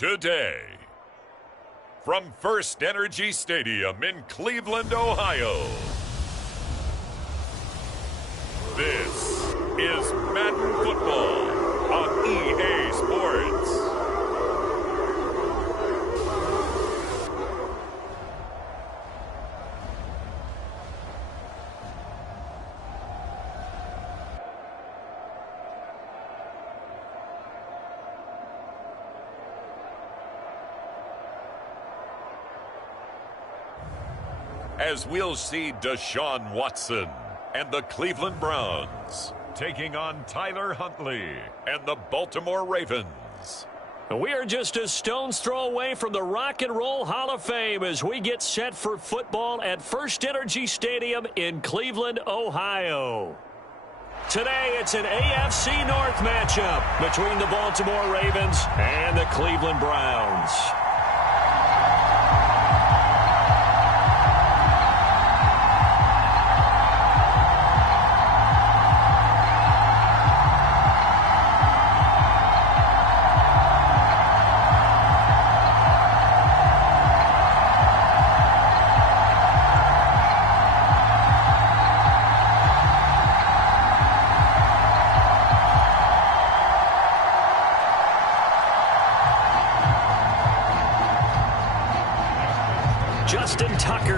today. From First Energy Stadium in Cleveland, Ohio, this is Madden Football on EA Sports. As we'll see Deshaun Watson and the Cleveland Browns taking on Tyler Huntley and the Baltimore Ravens. We are just a stone's throw away from the Rock and Roll Hall of Fame as we get set for football at First Energy Stadium in Cleveland, Ohio. Today, it's an AFC North matchup between the Baltimore Ravens and the Cleveland Browns.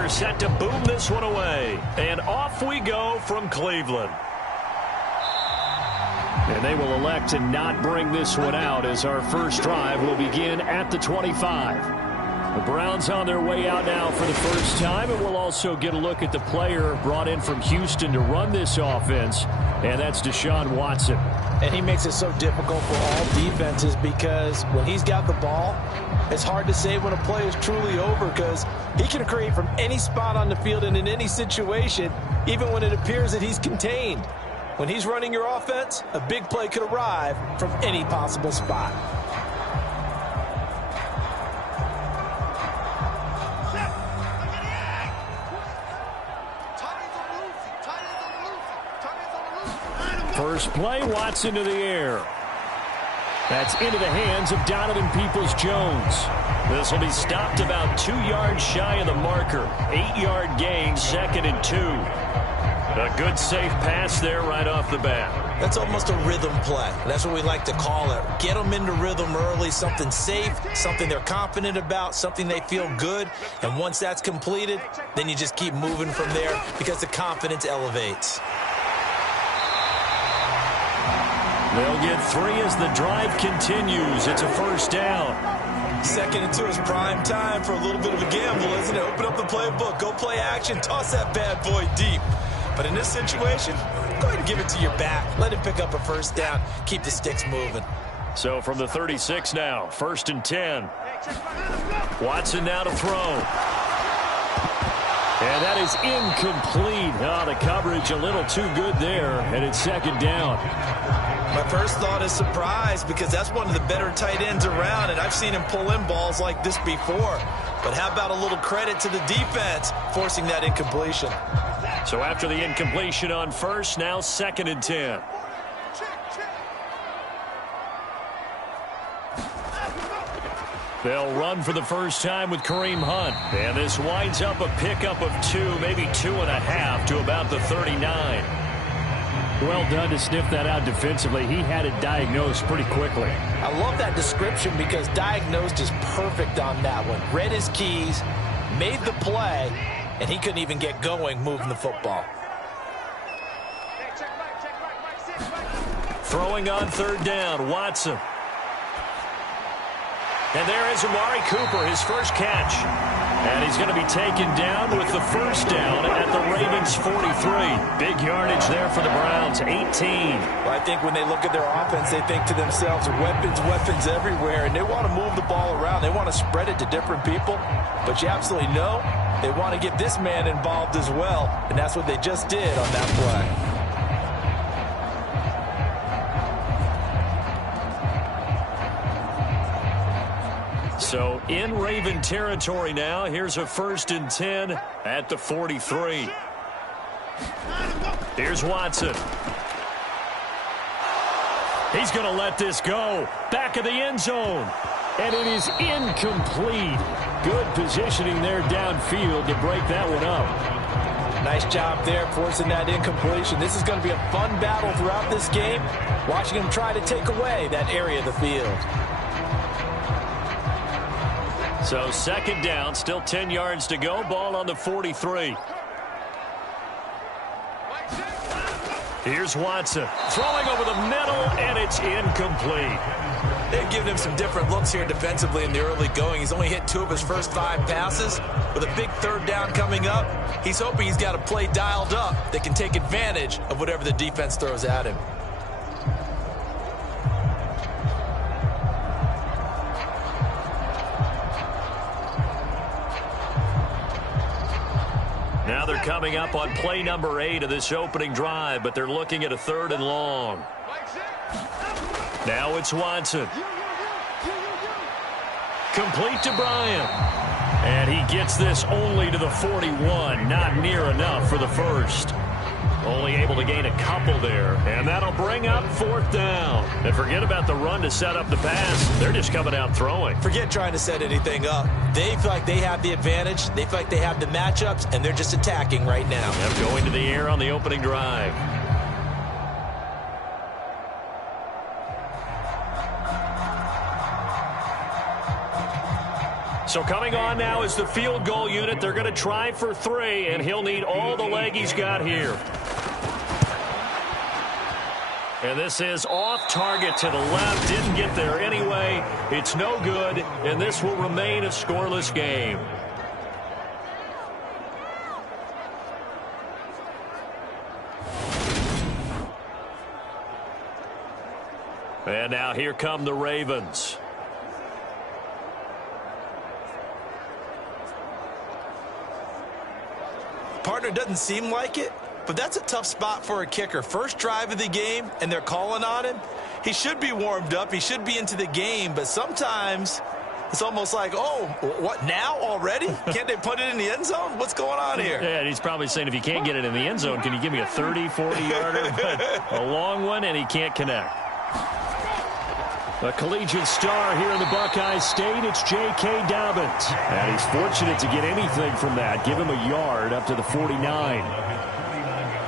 Set to boom this one away. And off we go from Cleveland. And they will elect to not bring this one out as our first drive will begin at the 25. The Browns on their way out now for the first time, and we'll also get a look at the player brought in from Houston to run this offense, and that's Deshaun Watson. And he makes it so difficult for all defenses because when he's got the ball, it's hard to say when a play is truly over because he can create from any spot on the field and in any situation, even when it appears that he's contained. When he's running your offense, a big play could arrive from any possible spot. First play, Watson to the air. That's into the hands of Donovan Peoples-Jones. This will be stopped about 2 yards shy of the marker. 8-yard gain, 2nd and 2. A good safe pass there right off the bat. That's almost a rhythm play. That's what we like to call it. Get them into rhythm early, something safe, something they're confident about, something they feel good. And once that's completed, then you just keep moving from there because the confidence elevates. They'll get 3 as the drive continues. It's a first down. 2nd and 2 is prime time for a little bit of a gamble, isn't it? Open up the playbook, go play action, toss that bad boy deep. But in this situation, go ahead and give it to your back. Let him pick up a first down. Keep the sticks moving. So from the 36 now, 1st and 10. Watson now to throw. And that is incomplete. Oh, the coverage a little too good there, and it's 2nd down. My first thought is surprise because that's one of the better tight ends around, and I've seen him pull in balls like this before. But how about a little credit to the defense forcing that incompletion? So after the incompletion on first, now 2nd and 10. They'll run for the first time with Kareem Hunt. And this winds up a pickup of 2, maybe 2.5 to about the 39. Well done to sniff that out defensively. He had it diagnosed pretty quickly. I love that description because diagnosed is perfect on that one. Read his keys, made the play, and he couldn't even get going moving the football. Throwing on 3rd down, Watson. And there is Amari Cooper, his first catch. And he's going to be taken down with the first down at the Ravens 43. Big yardage there for the Browns, 18. Well, I think when they look at their offense, they think to themselves, weapons, weapons everywhere, and they want to move the ball around. They want to spread it to different people. But you absolutely know they want to get this man involved as well, and that's what they just did on that play. So in Raven territory now. Here's a 1st and 10 at the 43. Here's Watson. He's going to let this go. Back of the end zone. And it is incomplete. Good positioning there downfield to break that one up. Nice job there forcing that incompletion. This is going to be a fun battle throughout this game, watching him try to take away that area of the field. So second down, still 10 yards to go. Ball on the 43. Here's Watson throwing over the middle, and it's incomplete. They've given him some different looks here defensively in the early going. He's only hit 2 of his first 5 passes. With a big third down coming up, he's hoping he's got a play dialed up that can take advantage of whatever the defense throws at him. Now they're coming up on play number 8 of this opening drive, but they're looking at a 3rd and long. Now it's Watson. Complete to Bryant. And he gets this only to the 41. Not near enough for the first. Only able to gain a couple there. And that'll bring up 4th down. And forget about the run to set up the pass. They're just coming out throwing. Forget trying to set anything up. They feel like they have the advantage. They feel like they have the matchups, and they're just attacking right now. They're going to the air on the opening drive. So coming on now is the field goal unit. They're going to try for 3, and he'll need all the leg he's got here. And this is off target to the left. Didn't get there anyway. It's no good, and this will remain a scoreless game. And now here come the Ravens. Partner, doesn't seem like it, but that's a tough spot for a kicker. First drive of the game, and they're calling on him. He should be warmed up. He should be into the game, but sometimes it's almost like, oh, what, now already? Can't they put it in the end zone? What's going on here? Yeah, and he's probably saying, if you can't get it in the end zone, can you give me a 30, 40-yarder? But a long one, and he can't connect. A collegiate star here in the Buckeye State, it's J.K. Dobbins. And he's fortunate to get anything from that. Give him a yard up to the 49.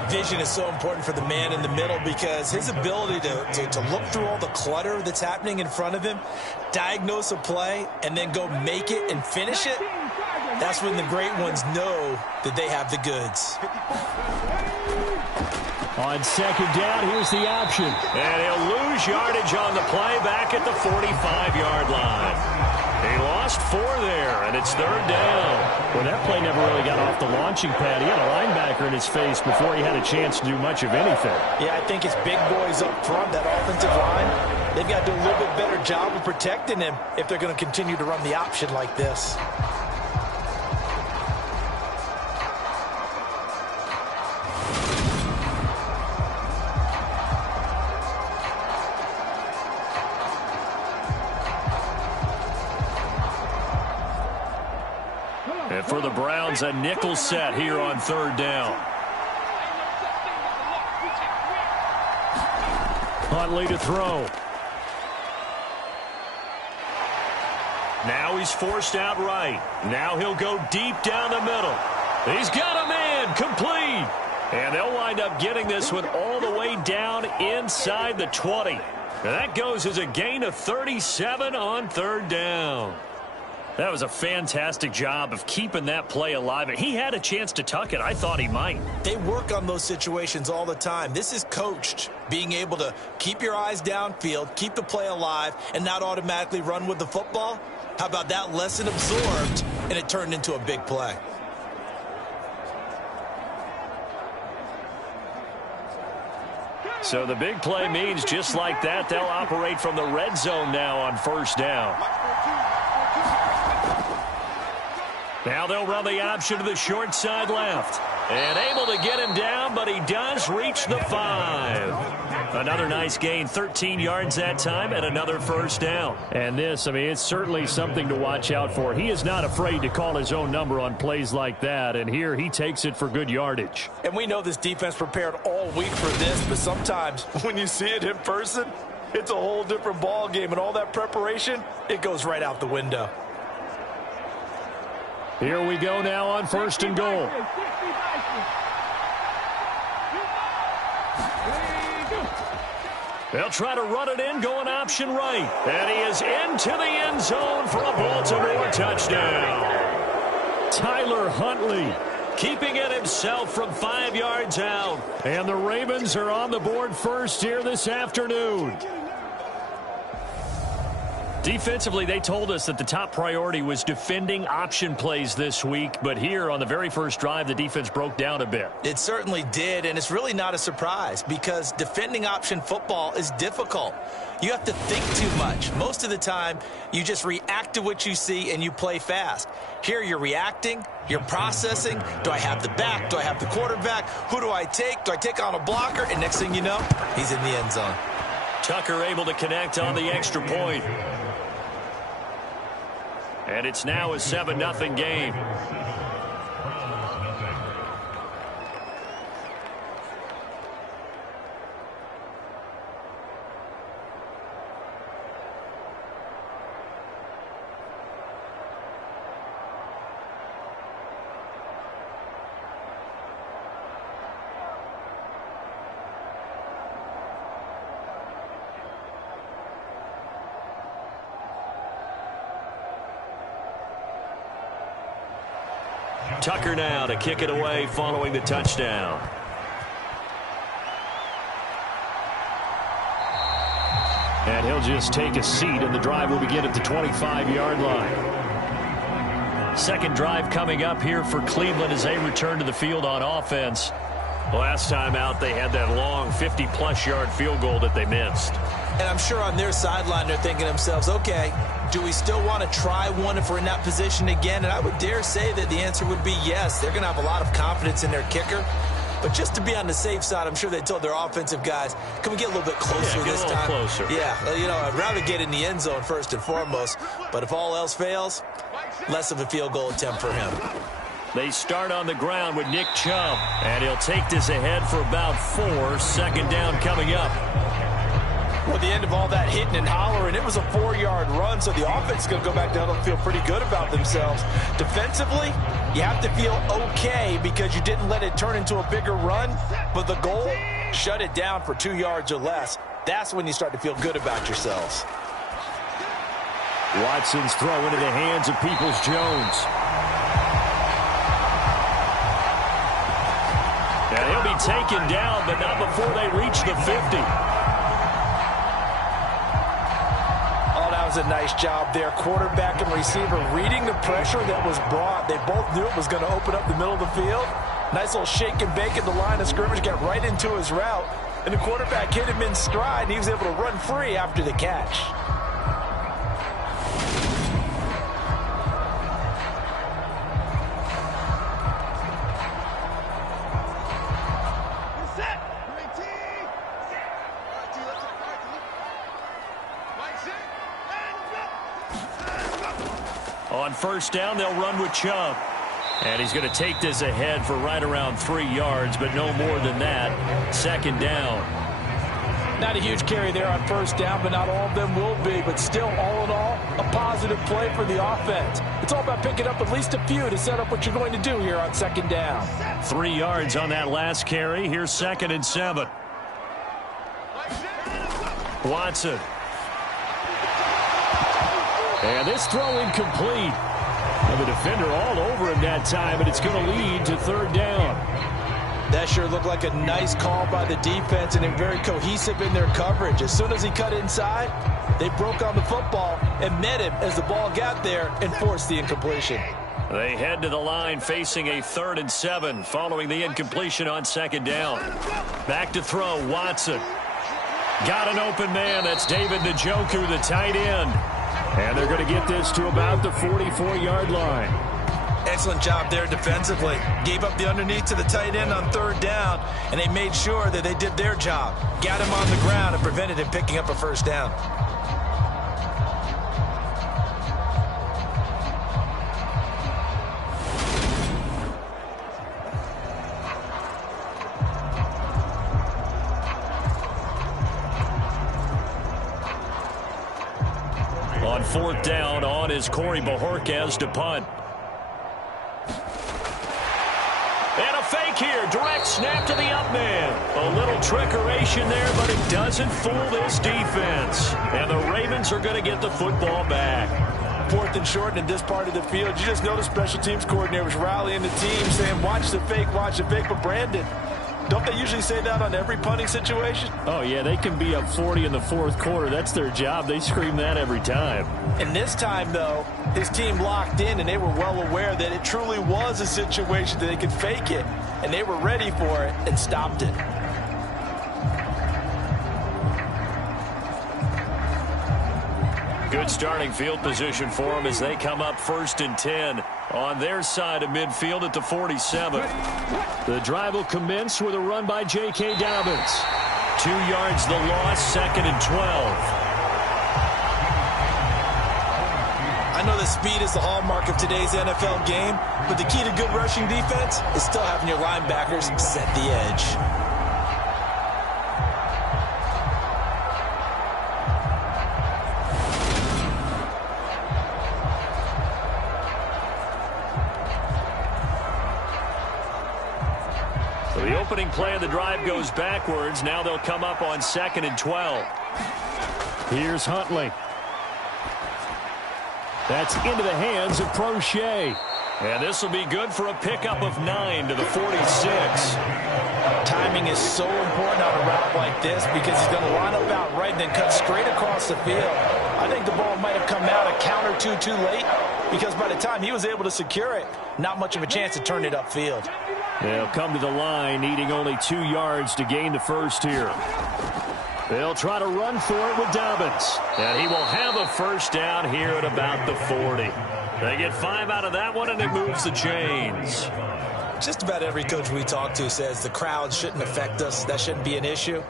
Vision is so important for the man in the middle because his ability to look through all the clutter that's happening in front of him, diagnose a play, and then go make it and finish it, that's when the great ones know that they have the goods. On second down, here's the option. And he'll lose yardage on the play back at the 45-yard line. He lost 4 there, and it's 3rd down. Well, that play never really got off the launching pad. He had a linebacker in his face before he had a chance to do much of anything. Yeah, I think it's big boys up front, that offensive line. They've got to do a little bit better job of protecting him if they're going to continue to run the option like this. And for the Browns, a nickel set here on 3rd down. Huntley to throw. Now he's forced out right. Now he'll go deep down the middle. He's got a man, complete. And they'll wind up getting this one all the way down inside the 20. And that goes as a gain of 37 on 3rd down. That was a fantastic job of keeping that play alive. He had a chance to tuck it. I thought he might. They work on those situations all the time. This is coached, being able to keep your eyes downfield, keep the play alive, and not automatically run with the football. How about that lesson absorbed, and it turned into a big play? So the big play means just like that, they'll operate from the red zone now on 1st down. Now they'll run the option to the short side left. And able to get him down, but he does reach the 5. Another nice gain, 13 yards that time, and another 1st down. And this, I mean, it's certainly something to watch out for. He is not afraid to call his own number on plays like that, and here he takes it for good yardage. And we know this defense prepared all week for this, but sometimes when you see it in person, it's a whole different ball game, and all that preparation, it goes right out the window. Here we go now on 1st and goal. They'll try to run it in, going option right. And he is into the end zone for a Baltimore touchdown. Tyler Huntley keeping it himself from 5 yards out. And the Ravens are on the board first here this afternoon. Defensively, they told us that the top priority was defending option plays this week. But here on the very first drive, the defense broke down a bit. It certainly did, and it's really not a surprise because defending option football is difficult. You have to think too much. Most of the time, you just react to what you see and you play fast. Here you're reacting, you're processing. Do I have the back? Do I have the quarterback? Who do I take? Do I take on a blocker? And next thing you know, he's in the end zone. Tucker able to connect on the extra point. And it's now a 7-0 game. Tucker now to kick it away following the touchdown. And he'll just take a seat, and the drive will begin at the 25-yard line. Second drive coming up here for Cleveland as they return to the field on offense. Last time out, they had that long 50-plus yard field goal that they missed. And I'm sure on their sideline they're thinking to themselves, okay, do we still want to try one if we're in that position again? And I would dare say that the answer would be yes. They're going to have a lot of confidence in their kicker. But just to be on the safe side, I'm sure they told their offensive guys, can we get a little bit closer this time? Closer. Yeah, you know, I'd rather get in the end zone first and foremost. But if all else fails, less of a field goal attempt for him. They start on the ground with Nick Chubb. And he'll take this ahead for about 4. Second down coming up. Well, at the end of all that hitting and hollering, it was a 4-yard run, so the offense is going to go back down and feel pretty good about themselves. Defensively, you have to feel okay because you didn't let it turn into a bigger run, but the goal, shut it down for 2 yards or less. That's when you start to feel good about yourselves. Watson's throw into the hands of Peoples-Jones. And he'll be taken down, but not before they reach the 50. A nice job there. Quarterback and receiver reading the pressure that was brought. They both knew it was going to open up the middle of the field. Nice little shake and bake at the line of scrimmage, got right into his route, and the quarterback hit him in stride, and he was able to run free after the catch. On first down, they'll run with Chubb. And he's going to take this ahead for right around 3 yards, but no more than that. Second down. Not a huge carry there on first down, but not all of them will be. But still, all in all, a positive play for the offense. It's all about picking up at least a few to set up what you're going to do here on second down. 3 yards on that last carry. Here's 2nd and 7. Watson. And this throw incomplete. And the defender all over him that time, and it's going to lead to 3rd down. That sure looked like a nice call by the defense, and they're very cohesive in their coverage. As soon as he cut inside, they broke on the football and met him as the ball got there and forced the incompletion. They head to the line facing a 3rd and 7 following the incompletion on 2nd down. Back to throw, Watson. Got an open man. That's David Njoku, the tight end. And they're going to get this to about the 44-yard line. Excellent job there defensively. Gave up the underneath to the tight end on 3rd down, and they made sure that they did their job. Got him on the ground and prevented him picking up a 1st down. 4th down on is Corey Bajorquez to punt. And a fake here. Direct snap to the up man. A little trickeration there, but it doesn't fool this defense. And the Ravens are going to get the football back. 4th and short in this part of the field. You just notice special teams coordinators rallying the team saying, watch the fake, watch the fake. But Brandon, don't they usually say that on every punting situation? Oh, yeah, they can be up 40 in the 4th quarter. That's their job. They scream that every time. And this time, though, his team locked in, and they were well aware that it truly was a situation that they could fake it, and they were ready for it and stopped it. Good starting field position for them as they come up 1st and 10 on their side of midfield at the 47. The drive will commence with a run by J.K. Dobbins. 2 yards the loss, 2nd and 12. I know that speed is the hallmark of today's NFL game, but the key to good rushing defense is still having your linebackers set the edge. The opening play of the drive goes backwards. Now they'll come up on 2nd and 12. Here's Huntley. That's into the hands of Prochet. And this will be good for a pickup of 9 to the 46. Timing is so important on a route like this because he's going to line up out right and then cut straight across the field. I think the ball might have come out a count or two too late because by the time he was able to secure it, not much of a chance to turn it upfield. They'll come to the line, needing only 2 yards to gain the first here. They'll try to run for it with Dobbins. And he will have a first down here at about the 40. They get 5 out of that one, and it moves the chains. Just about every coach we talk to says the crowd shouldn't affect us. That shouldn't be an issue.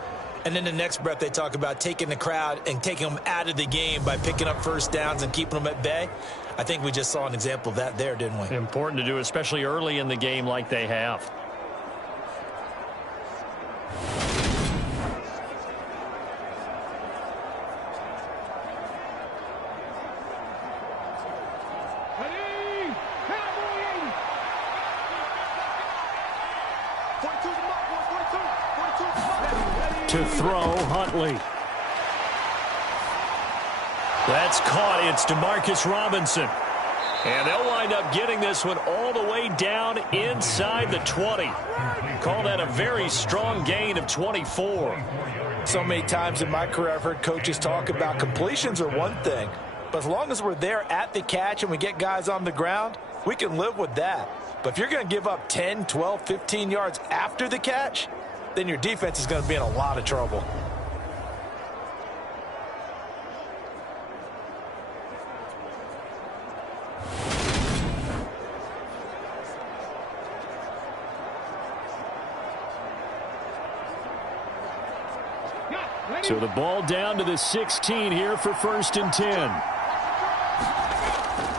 And then the next breath they talk about taking the crowd and taking them out of the game by picking up first downs and keeping them at bay. I think we just saw an example of that there, didn't we? Important to do, especially early in the game like they have. To throw, Huntley. That's caught. It's DeMarcus Robinson. And they'll wind up getting this one all the way down inside the 20. Call that a very strong gain of 24. So many times in my career I've heard coaches talk about completions are one thing, but as long as we're there at the catch and we get guys on the ground, we can live with that. But if you're going to give up 10, 12, 15 yards after the catch, then your defense is going to be in a lot of trouble. So the ball down to the 16 here for 1st and 10.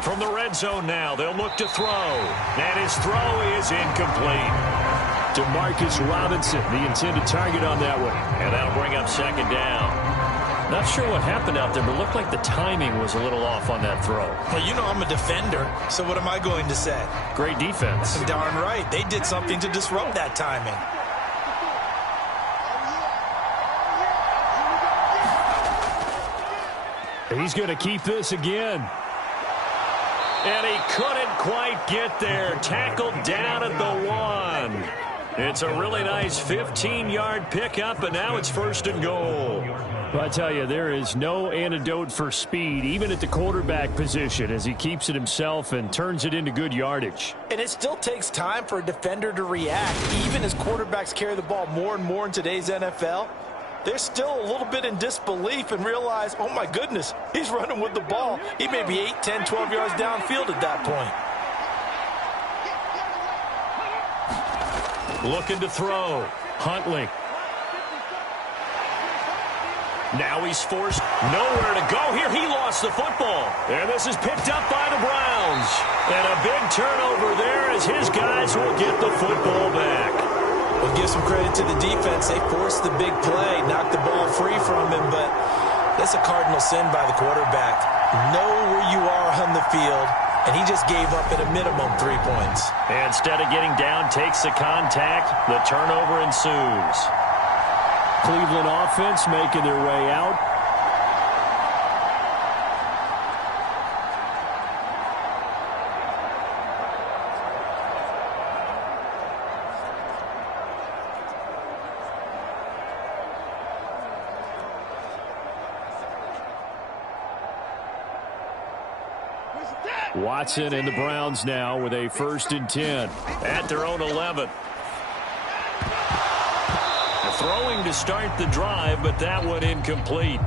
From the red zone now, they'll look to throw. And his throw is incomplete. DeMarcus Robinson, the intended target on that one. And that'll bring up 2nd down. Not sure what happened out there, but it looked like the timing was a little off on that throw. Well, you know I'm a defender, so what am I going to say? Great defense. Darn right. They did something to disrupt that timing. He's going to keep this again. And he couldn't quite get there. Tackled down at the 1. It's a really nice 15-yard pickup, and now it's 1st and goal. Well, I tell you, there is no antidote for speed, even at the quarterback position, as he keeps it himself and turns it into good yardage. And it still takes time for a defender to react. Even as quarterbacks carry the ball more and more in today's NFL, they're still a little bit in disbelief and realize, oh my goodness, he's running with the ball. He may be 8, 10, 12 yards downfield at that point. Looking to throw. Huntley. Now he's forced nowhere to go here. He lost the football. And this is picked up by the Browns. And a big turnover there as his guys will get the football back. We'll give some credit to the defense. They forced the big play, knocked the ball free from him, but that's a cardinal sin by the quarterback. Know where you are on the field, and he just gave up at a minimum 3 points. Instead of getting down, takes the contact. The turnover ensues. Cleveland offense making their way out. Watson and the Browns now with a 1st and 10 at their own 11. Throwing to start the drive, but that one incomplete.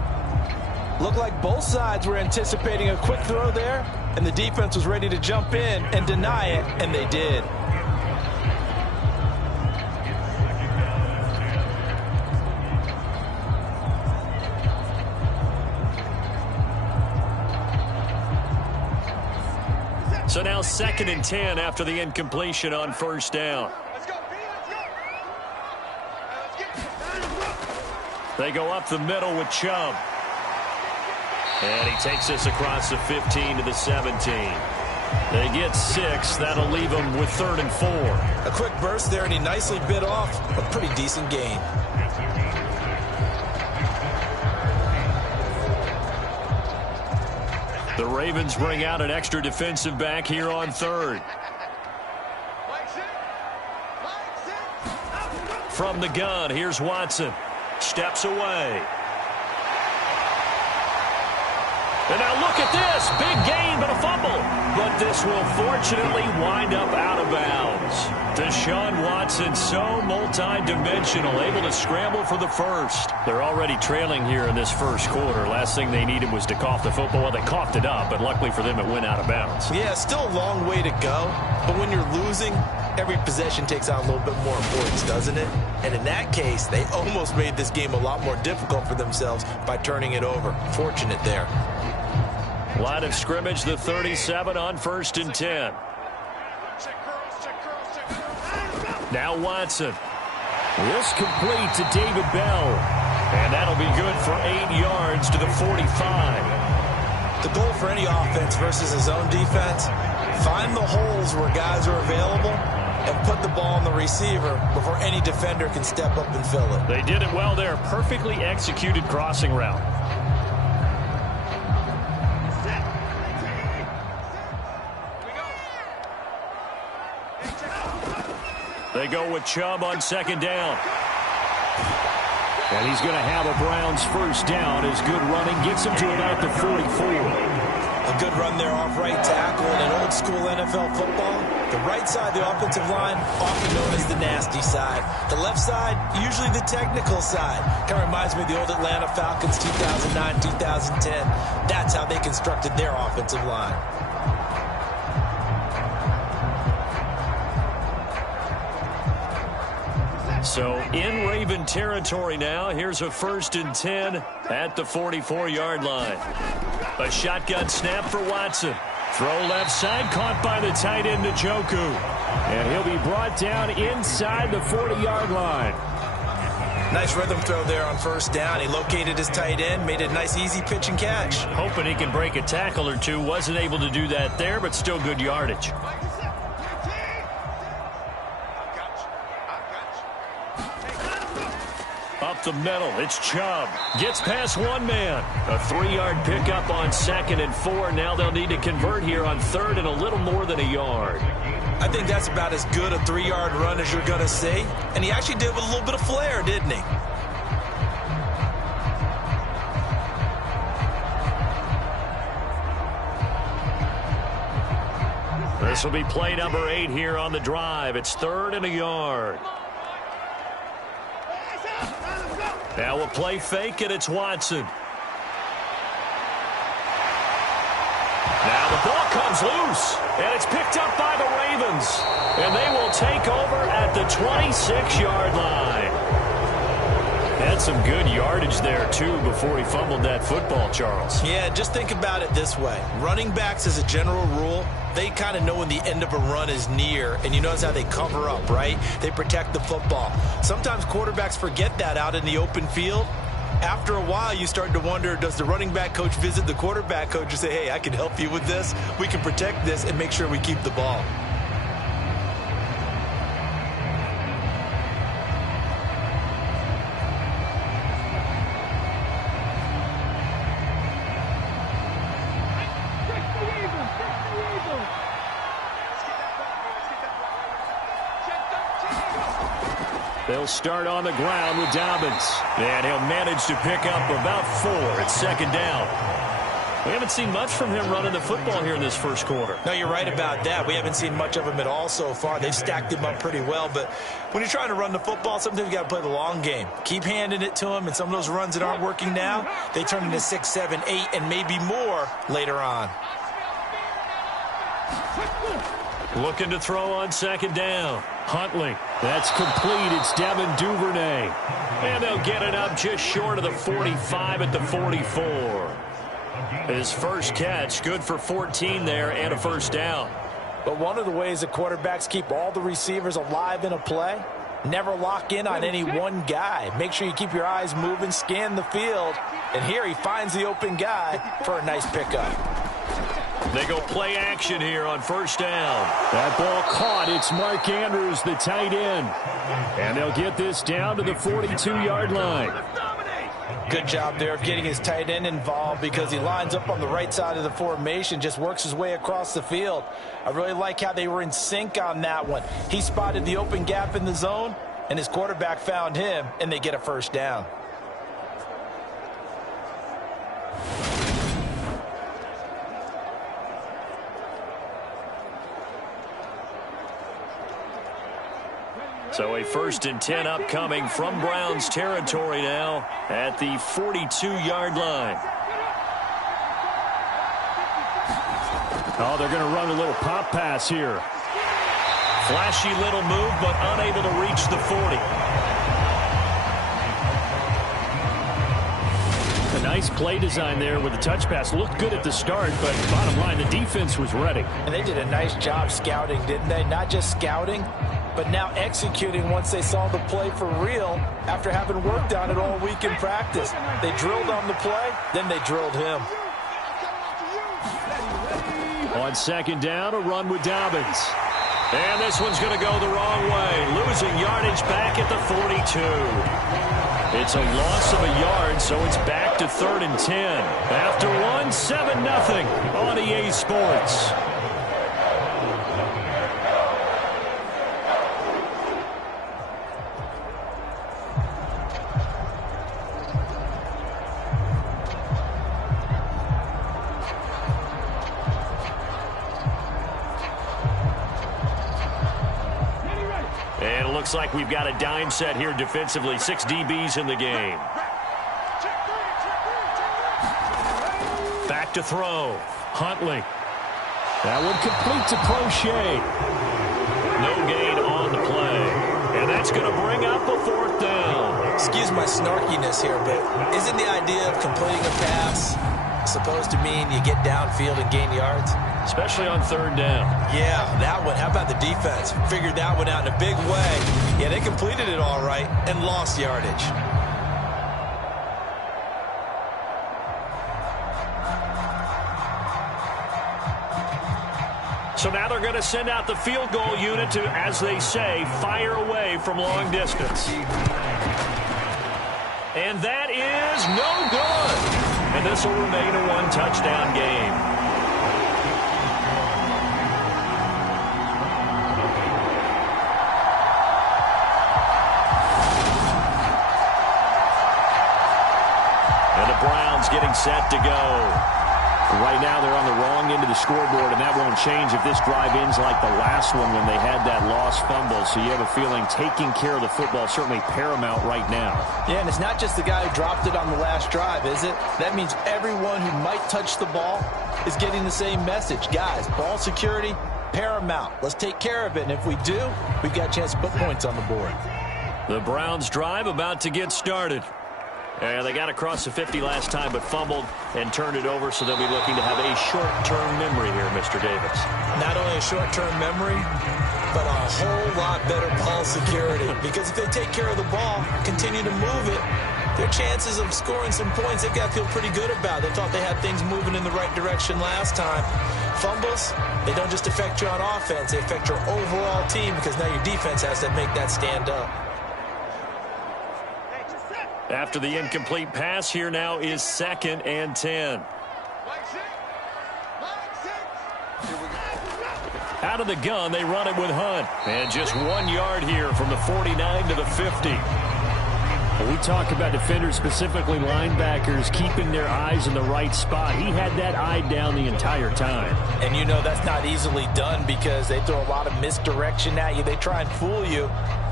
Looked like both sides were anticipating a quick throw there, and the defense was ready to jump in and deny it, and they did. So now 2nd and 10 after the incompletion on 1st down. They go up the middle with Chubb. And he takes this across the 15 to the 17. They get 6. That'll leave them with 3rd and 4. A quick burst there, and he nicely bit off a pretty decent gain. The Ravens bring out an extra defensive back here on 3rd. From the gun, here's Watson. Steps away. And now look at this. Big gain, but a fumble. But this will fortunately wind up out of bounds. Deshaun Watson, so multi-dimensional, able to scramble for the first. They're already trailing here in this first quarter. Last thing they needed was to cough the football. Well, they coughed it up, but luckily for them, it went out of bounds. Yeah, still a long way to go. But when you're losing, every possession takes on a little bit more importance, doesn't it? And in that case, they almost made this game a lot more difficult for themselves by turning it over. Fortunate there. Line of scrimmage, the 37 on 1st and 10. Now Watson. This complete to David Bell. And that'll be good for 8 yards to the 45. The goal for any offense versus his own defense, find the holes where guys are available and put the ball on the receiver before any defender can step up and fill it. They did it well there. Perfectly executed crossing route. They go with Chubb on 2nd down. And he's going to have a Browns 1st down. His good running gets him to about the 44. A good run there off right tackle in an old school NFL football. The right side, the offensive line, often known as the nasty side. The left side, usually the technical side. Kind of reminds me of the old Atlanta Falcons 2009, 2010. That's how they constructed their offensive line. So in Raven territory now. Here's a 1st and 10 at the 44-yard line. A shotgun snap for Watson. Throw left side, caught by the tight end Njoku. And he'll be brought down inside the 40-yard line. Nice rhythm throw there on 1st down. He located his tight end, made it a nice easy pitch and catch. Hoping he can break a tackle or two. Wasn't able to do that there, but still good yardage. Up the middle, it's Chubb. Gets past one man. A 3-yard pickup on 2nd and 4. Now they'll need to convert here on 3rd and a little more than a yard. I think that's about as good a 3-yard run as you're going to see. And he actually did it with a little bit of flair, didn't he? This will be play number 8 here on the drive. It's 3rd and a yard. Now a play fake, and it's Watson. Now the ball comes loose, and it's picked up by the Ravens. And they will take over at the 26-yard line. Had some good yardage there, too, before he fumbled that football, Charles. Yeah, just think about it this way. Running backs, as a general rule, they kind of know when the end of a run is near, and you notice how they cover up, right? They protect the football. Sometimes quarterbacks forget that out in the open field, after a while, you start to wonder, does the running back coach visit the quarterback coach and say, hey, I can help you with this. We can protect this and make sure we keep the ball. They'll start on the ground with Dobbins. And he'll manage to pick up about 4 at second down. We haven't seen much from him running the football here in this first quarter. No, you're right about that. We haven't seen much of him at all so far. They've stacked him up pretty well. But when you're trying to run the football, sometimes you got to play the long game. Keep handing it to him, and some of those runs that aren't working now, they turn into 6, 7, 8, and maybe more later on. Looking to throw on second down. Huntley. That's complete. It's Devin Duvernay. And they'll get it up just short of the 45 at the 44. His first catch, good for 14 there and a first down. But one of the ways that quarterbacks keep all the receivers alive in a play, never lock in on any one guy. Make sure you keep your eyes moving, scan the field. And here he finds the open guy for a nice pickup. They go play action here on first down. That ball caught. It's Mark Andrews, the tight end. And they'll get this down to the 42-yard line. Good job there of getting his tight end involved because he lines up on the right side of the formation, just works his way across the field. I really like how they were in sync on that one. He spotted the open gap in the zone, and his quarterback found him, and they get a first down. So a 1st and 10 upcoming from Browns territory now at the 42-yard line. Oh, they're going to run a little pop pass here. Flashy little move, but unable to reach the 40. A nice play design there with the touch pass. Looked good at the start, but bottom line, the defense was ready. And they did a nice job scouting, didn't they? Not just scouting, but now executing once they saw the play for real after having worked on it all week in practice. They drilled on the play, then they drilled him. On second down, a run with Dobbins. And this one's going to go the wrong way. Losing yardage back at the 42. It's a loss of a yard, so it's back to 3rd and 10. After one, 7-0 on EA Sports. Looks like we've got a dime set here defensively. 6 DBs in the game. Back to throw. Huntley. That one complete to Crochet. No gain on the play. And that's going to bring up a 4th down. Excuse my snarkiness here, but isn't the idea of completing a pass supposed to mean you get downfield and gain yards? Especially on 3rd down. Yeah, that one. How about the defense? Figured that one out in a big way. Yeah, they completed it all right and lost yardage. So now they're going to send out the field goal unit to, as they say, fire away from long distance. And that is no good. And this will remain a 1-touchdown game. Browns getting set to go. Right now they're on the wrong end of the scoreboard, and that won't change if this drive ends like the last one when they had that lost fumble. So you have a feeling taking care of the football is certainly paramount right now. Yeah, and it's not just the guy who dropped it on the last drive, is it? That means everyone who might touch the ball is getting the same message. Guys, ball security, paramount. Let's take care of it, and if we do, we've got a chance to put points on the board. The Browns drive about to get started. And they got across the 50 last time but fumbled and turned it over, so they'll be looking to have a short-term memory here, Mr. Davis. Not only a short-term memory, but a whole lot better ball security. Because if they take care of the ball, continue to move it, their chances of scoring some points, they've got to feel pretty good about. They thought they had things moving in the right direction last time. Fumbles, they don't just affect you on offense, they affect your overall team because now your defense has to make that stand up. After the incomplete pass, here now is 2nd and 10. Out of the gun, they run it with Hunt. And just 1 yard here from the 49 to the 50. When we talk about defenders, specifically linebackers, keeping their eyes in the right spot, he had that eye down the entire time. And you know that's not easily done because they throw a lot of misdirection at you. They try and fool you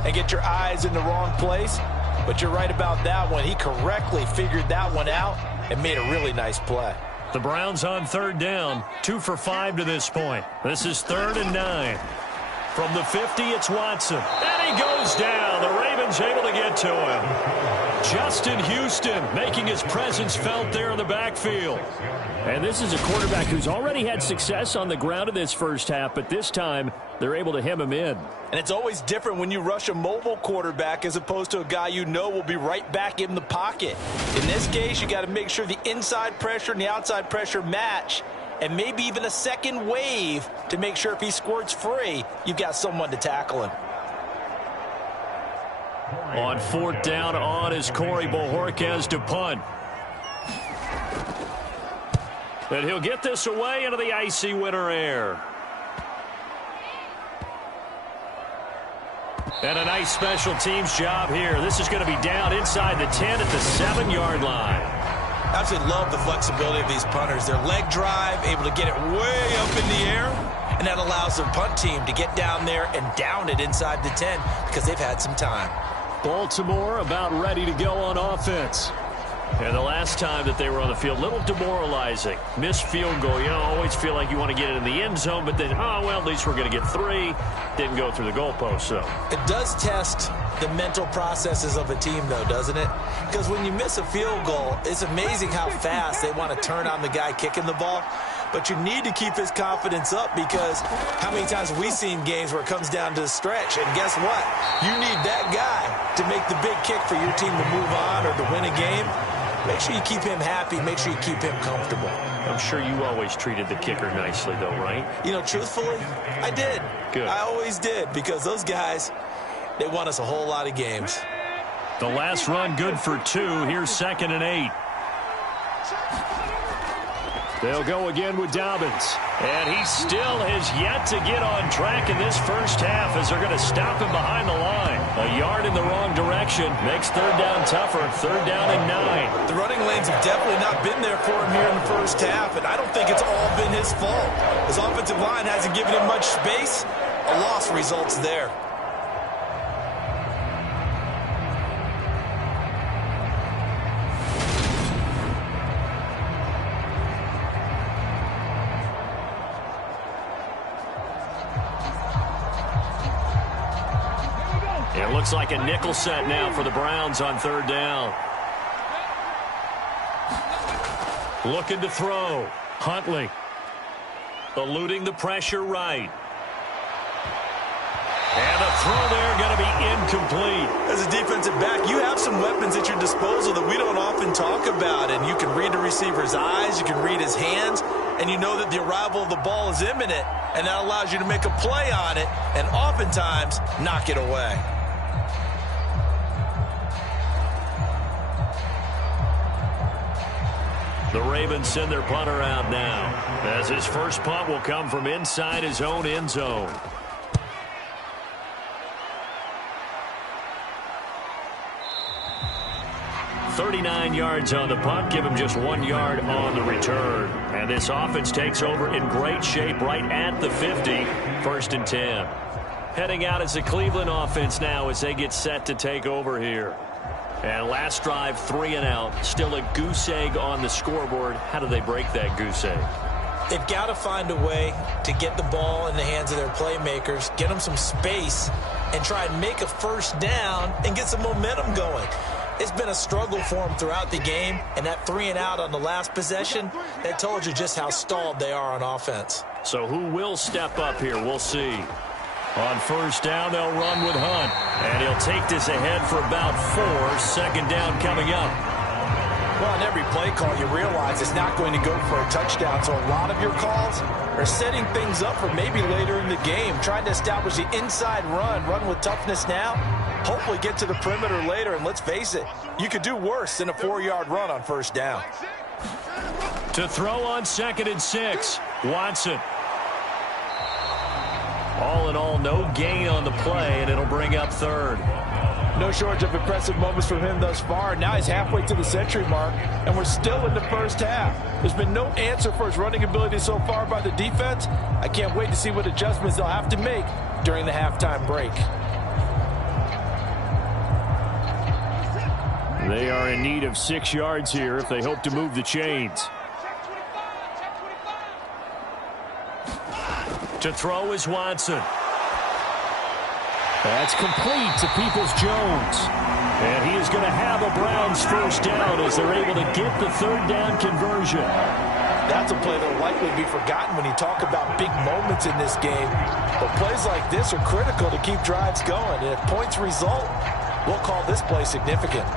and get your eyes in the wrong place. But you're right about that one. He correctly figured that one out and made a really nice play. The Browns on 3rd down, 2 for 5 to this point. This is 3rd and 9. From the 50, it's Watson. And he goes down. The Ravens able to get to him. Justin Houston making his presence felt there in the backfield. And this is a quarterback who's already had success on the ground in this first half, but this time they're able to hem him in. And it's always different when you rush a mobile quarterback as opposed to a guy you know will be right back in the pocket. In this case, you got to make sure the inside pressure and the outside pressure match, and maybe even a second wave to make sure if he squirts free, you've got someone to tackle him. On 4th down on is Corey Bojorquez to punt. And he'll get this away into the icy winter air. And a nice special teams job here. This is going to be down inside the 10 at the 7-yard line. Absolutely love the flexibility of these punters. Their leg drive, able to get it way up in the air, and that allows their punt team to get down there and down it inside the 10 because they've had some time. Baltimore about ready to go on offense. And the last time that they were on the field, a little demoralizing. Missed field goal. You know, always feel like you want to get it in the end zone, but then, oh, well, at least we're going to get 3. Didn't go through the goalpost, so. It does test the mental processes of a team, though, doesn't it? Because when you miss a field goal, it's amazing how fast they want to turn on the guy kicking the ball. But you need to keep his confidence up because how many times have we seen games where it comes down to the stretch? And guess what? You need that guy to make the big kick for your team to move on or to win a game. Make sure you keep him happy. Make sure you keep him comfortable. I'm sure you always treated the kicker nicely, though, right? You know, truthfully, I did. Good. I always did because those guys, they won us a whole lot of games. The last run good for 2. Here's 2nd and 8. They'll go again with Dobbins. And he still has yet to get on track in this first half as they're going to stop him behind the line. A yard in the wrong direction makes 3rd down tougher. 3rd down and 9. The running lanes have definitely not been there for him here in the first half, and I don't think it's all been his fault. His offensive line hasn't given him much space. A loss results there. It looks like a nickel set now for the Browns on 3rd down. Looking to throw. Huntley. Eluding the pressure right. And the throw there going to be incomplete. As a defensive back, you have some weapons at your disposal that we don't often talk about. And you can read the receiver's eyes, you can read his hands, and you know that the arrival of the ball is imminent. And that allows you to make a play on it and oftentimes knock it away. The Ravens send their punter out now, as his first punt will come from inside his own end zone. "39 yards on the punt, give him just 1 yard on the return. And this offense takes over in great shape right at the 50, 1st and 10. Heading out as the Cleveland offense now as they get set to take over here. And last drive, 3 and out. Still a goose egg on the scoreboard. How do they break that goose egg? They've got to find a way to get the ball in the hands of their playmakers, get them some space, and try and make a first down and get some momentum going. It's been a struggle for them throughout the game, and that 3 and out on the last possession, that told you just how stalled they are on offense. So who will step up here? We'll see. On first down, they'll run with Hunt, and he'll take this ahead for about 4. Second down coming up. Well, on every play call, you realize it's not going to go for a touchdown, so a lot of your calls are setting things up for maybe later in the game, trying to establish the inside run with toughness now, hopefully get to the perimeter later, and let's face it, you could do worse than a 4-yard run on first down. To throw on 2nd and 6, Watson. All in all, no gain on the play, and it'll bring up 3rd. No shortage of impressive moments from him thus far. Now he's halfway to the century mark, and we're still in the first half. There's been no answer for his running ability so far by the defense. I can't wait to see what adjustments they'll have to make during the halftime break. They are in need of 6 yards here if they hope to move the chains. To throw is Watson. That's complete to Peoples-Jones. And he is going to have a Browns first down as they're able to get the 3rd down conversion. That's a play that will likely be forgotten when you talk about big moments in this game. But plays like this are critical to keep drives going. And if points result, we'll call this play significant.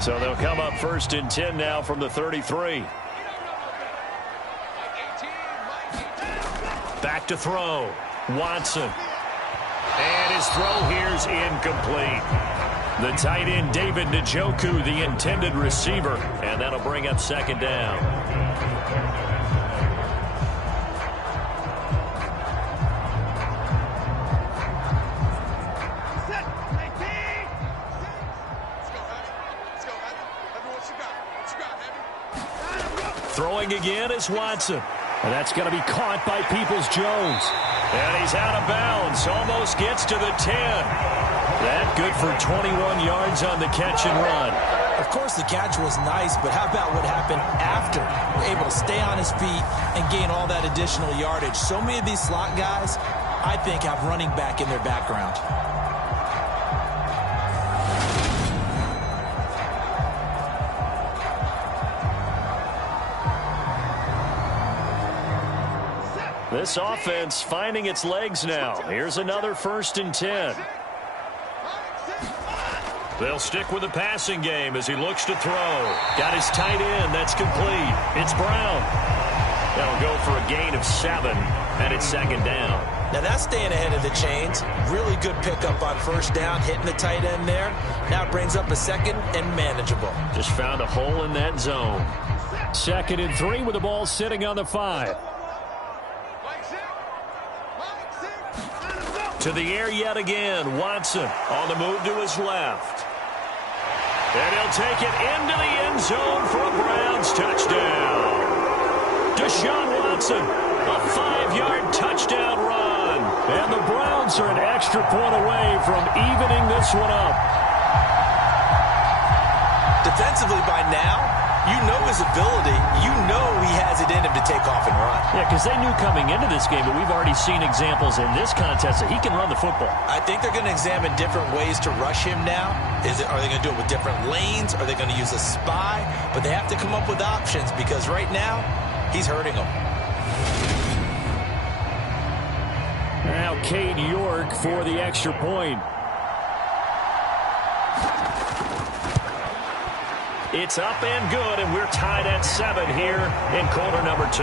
So they'll come up 1st and 10 now from the 33. Back to throw. Watson. And his throw here's incomplete. The tight end, David Njoku, the intended receiver. And that'll bring up 2nd down. Throwing again is Watson. And that's going to be caught by Peoples-Jones. And he's out of bounds. Almost gets to the 10. That good for 21 yards on the catch and run. Of course, the catch was nice, but how about what happened after? Able to stay on his feet and gain all that additional yardage. So many of these slot guys, I think, have running back in their background. This offense finding its legs now. Here's another 1st and 10. They'll stick with the passing game as he looks to throw. Got his tight end. That's complete. It's Brown. That'll go for a gain of 7, and it's 2nd down. Now that's staying ahead of the chains. Really good pickup on first down, hitting the tight end there. Now it brings up a 2nd and manageable. Just found a hole in that zone. 2nd and 3 with the ball sitting on the 5. To the air yet again. Watson on the move to his left. And he'll take it into the end zone for a Browns touchdown. Deshaun Watson, a 5-yard touchdown run. And the Browns are an extra point away from evening this one up. Defensively by now, you know his ability. You know he has it in him to take off and run. Yeah, because they knew coming into this game, but we've already seen examples in this contest that he can run the football. I think they're going to examine different ways to rush him now. Are they going to do it with different lanes? Are they going to use a spy? But they have to come up with options because right now, he's hurting them. Now Cade York for the extra point. It's up and good, and we're tied at 7 here in quarter number 2.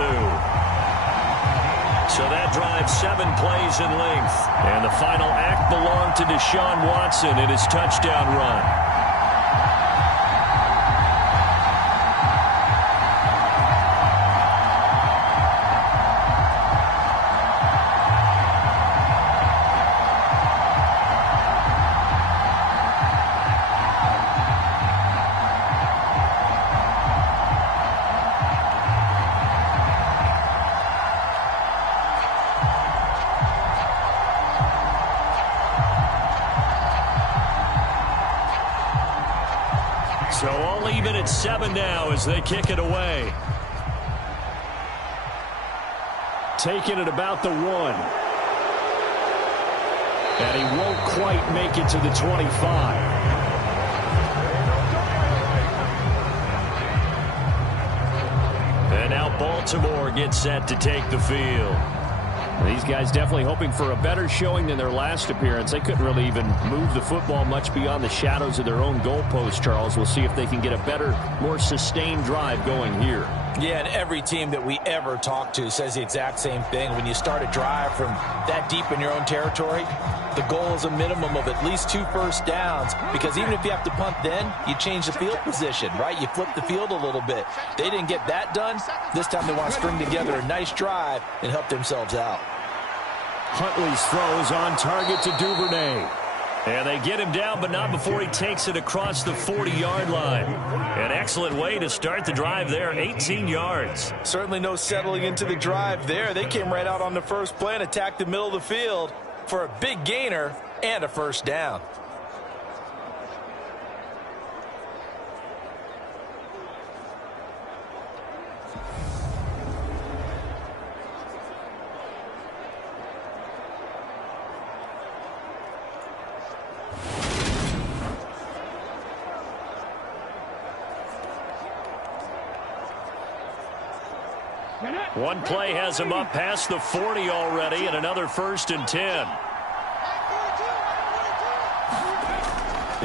So that drives 7 plays in length. And the final act belonged to Deshaun Watson in his touchdown run. So all even at 7 now as they kick it away. Taking it about the 1. And he won't quite make it to the 25. And now Baltimore gets set to take the field. These guys definitely hoping for a better showing than their last appearance. They couldn't really even move the football much beyond the shadows of their own goalpost, Charles. We'll see if they can get a better, more sustained drive going here. Yeah, and every team that we ever talk to says the exact same thing. When you start a drive from that deep in your own territory, the goal is a minimum of at least 2 first downs, because even if you have to punt then, you change the field position, right? You flip the field a little bit. They didn't get that done. This time they want to string together a nice drive and help themselves out. Huntley's throw is on target to Duvernay. And they get him down, but not before he takes it across the 40-yard line. An excellent way to start the drive there, 18 yards. Certainly no settling into the drive there. They came right out on the first play and attacked the middle of the field for a big gainer and a first down. One play has him up past the 40 already, and another 1st and 10.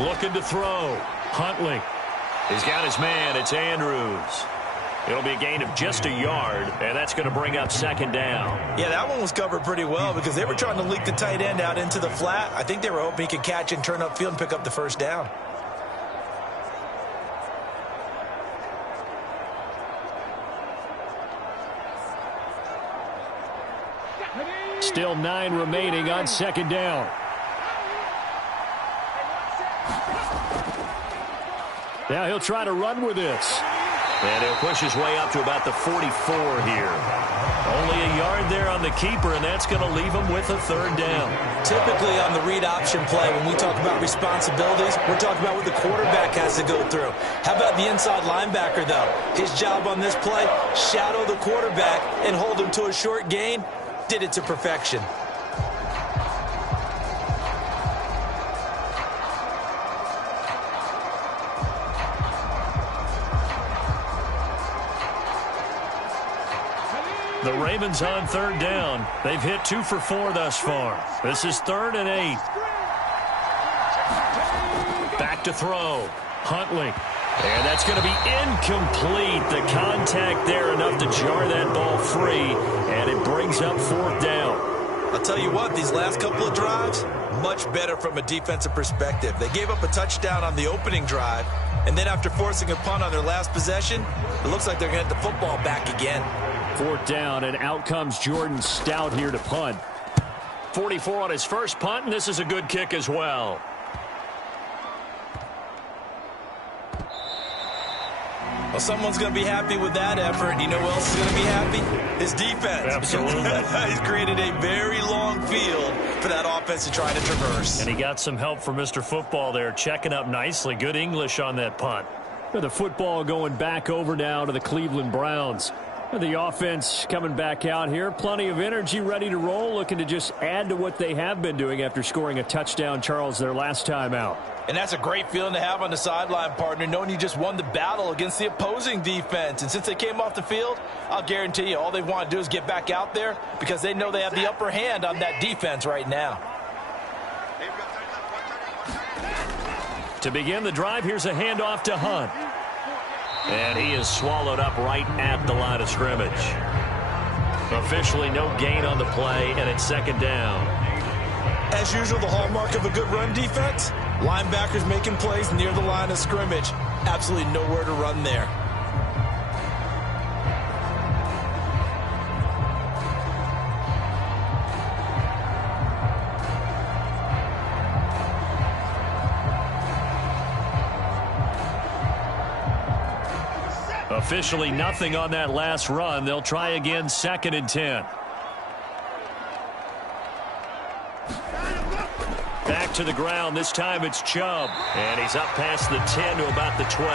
Looking to throw. Huntley. He's got his man. It's Andrews. It'll be a gain of just a yard, and that's going to bring up 2nd down. Yeah, that one was covered pretty well because they were trying to leak the tight end out into the flat. I think they were hoping he could catch and turn upfield and pick up the first down. Still 9 remaining on 2nd down. Now he'll try to run with this. And he'll push his way up to about the 44 here. Only a yard there on the keeper, and that's going to leave him with a 3rd down. Typically on the read option play, when we talk about responsibilities, we're talking about what the quarterback has to go through. How about the inside linebacker, though? His job on this play, shadow the quarterback and hold him to a short gain. Did it to perfection. The Ravens on 3rd down. They've hit 2 for 4 thus far. This is 3rd and 8. Back to throw. Huntley. And that's going to be incomplete. The contact there enough to jar that ball free, and it brings up 4th down. I'll tell you what, these last couple of drives, much better from a defensive perspective. They gave up a touchdown on the opening drive, and then after forcing a punt on their last possession, it looks like they're going to get the football back again. 4th down, and out comes Jordan Stout here to punt. 44 on his first punt, and this is a good kick as well. Well, someone's going to be happy with that effort. You know who else is going to be happy? His defense. Absolutely. He's created a very long field for that offense to try to traverse. And he got some help from Mr. Football there, checking up nicely. Good English on that punt. The football going back over now to the Cleveland Browns. The offense coming back out here. Plenty of energy, ready to roll, looking to just add to what they have been doing after scoring a touchdown, Charles, their last time out. And that's a great feeling to have on the sideline, partner, knowing you just won the battle against the opposing defense. And since they came off the field, I'll guarantee you all they want to do is get back out there because they know they have the upper hand on that defense right now. To begin the drive, here's a handoff to Hunt. And he is swallowed up right at the line of scrimmage. Officially no gain on the play, and it's 2nd down. As usual, the hallmark of a good run defense, linebackers making plays near the line of scrimmage. Absolutely nowhere to run there. Officially nothing on that last run. They'll try again, 2nd and 10. Back to the ground. This time it's Chubb. And he's up past the 10 to about the 12.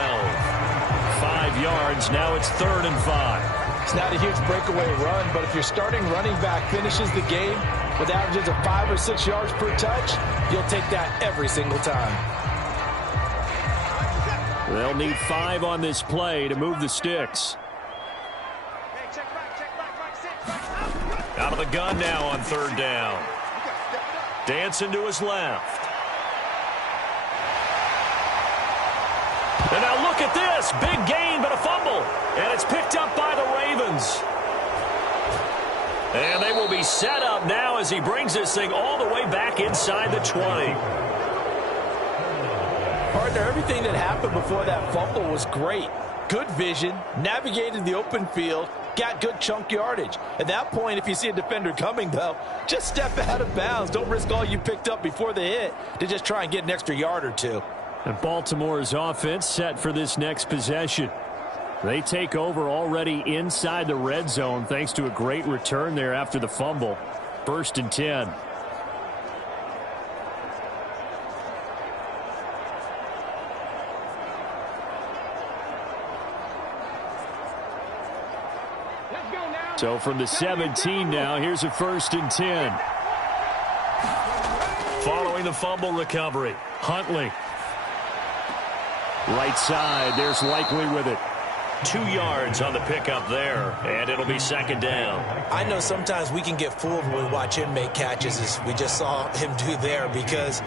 5 yards. Now it's 3rd and 5. It's not a huge breakaway run, but if your starting running back finishes the game with averages of 5 or 6 yards per touch, you'll take that every single time. They'll need 5 on this play to move the sticks. Out of the gun now on 3rd down. Dancing to his left. And now look at this. Big gain, but a fumble. And it's picked up by the Ravens. And they will be set up now as he brings this thing all the way back inside the 20. Partner, everything that happened before that fumble was great. Good vision, navigated the open field, got good chunk yardage. At that point, if you see a defender coming, though, just step out of bounds. Don't risk all you picked up before the hit to just try and get an extra yard or two. And Baltimore's offense set for this next possession. They take over already inside the red zone thanks to a great return there after the fumble. 1st and 10. So from the 17 now, here's a 1st and 10. Following the fumble recovery, Huntley. Right side, there's Likely with it. 2 yards on the pickup there, and it'll be 2nd down. I know sometimes we can get fooled when we watch him make catches, as we just saw him do there, because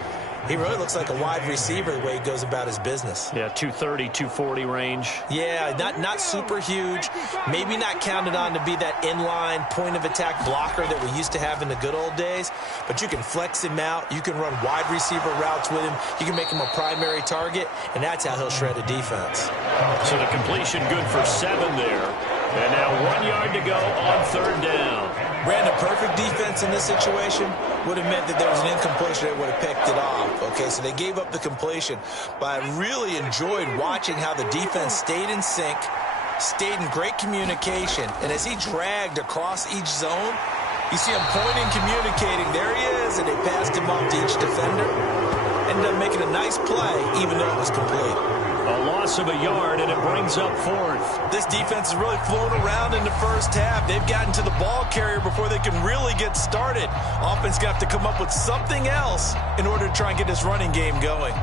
he really looks like a wide receiver the way he goes about his business. Yeah, 230, 240 range. Yeah, not super huge. Maybe not counted on to be that inline point-of-attack blocker that we used to have in the good old days. But you can flex him out. You can run wide receiver routes with him. You can make him a primary target, and that's how he'll shred a defense. So the completion good for 7 there. And now 1 yard to go on 3rd down. Brandon, perfect defense in this situation would have meant that there was an incompletion that would have picked it off. Okay, so they gave up the completion. But I really enjoyed watching how the defense stayed in sync, stayed in great communication. And as he dragged across each zone, you see him pointing, communicating. There he is, and they passed him off to each defender. Ended up making a nice play, even though it was complete. A loss of a yard, and it brings up 4th. This defense is really flown around in the first half. They've gotten to the ball carrier before they can really get started. Offense going to have to come up with something else in order to try and get this running game going.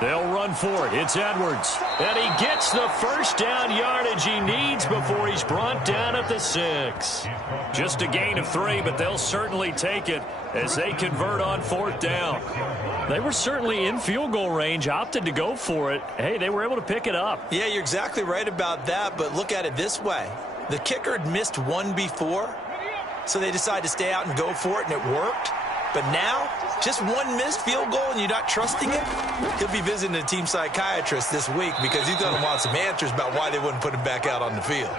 They'll run for it. It's Edwards. And he gets the 1st down yardage he needs before he's brought down at the 6. Just a gain of 3, but they'll certainly take it as they convert on 4th down. They were certainly in field goal range, opted to go for it. Hey, they were able to pick it up. Yeah, you're exactly right about that, but look at it this way. The kicker had missed one before, so they decided to stay out and go for it, and it worked. But now, just one missed field goal and you're not trusting him? He'll be visiting a team psychiatrist this week because he's going to want some answers about why they wouldn't put him back out on the field.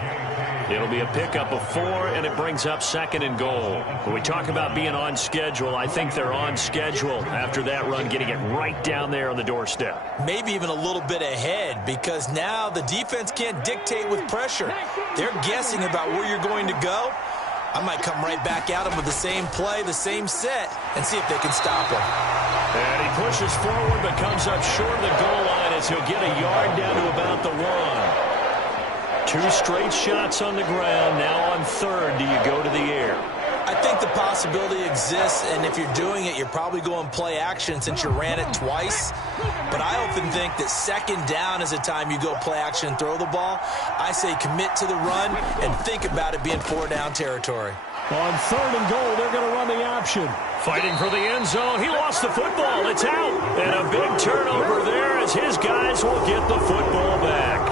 It'll be a pickup of 4, and it brings up 2nd and goal. When we talk about being on schedule, I think they're on schedule after that run, getting it right down there on the doorstep. Maybe even a little bit ahead, because now the defense can't dictate with pressure. They're guessing about where you're going to go. I might come right back at him with the same play, the same set, and see if they can stop him. And he pushes forward but comes up short of the goal line as he'll get a yard down to about the 1. 2 straight shots on the ground. Now on 3rd, do you go to the air? I think the possibility exists, and if you're doing it, you're probably going play action since you ran it twice. But I often think that 2nd down is the time you go play action and throw the ball. I say commit to the run and think about it being 4-down territory. On 3rd and goal, they're going to run the option. Fighting for the end zone. He lost the football. It's out. And a big turnover there as his guys will get the football back.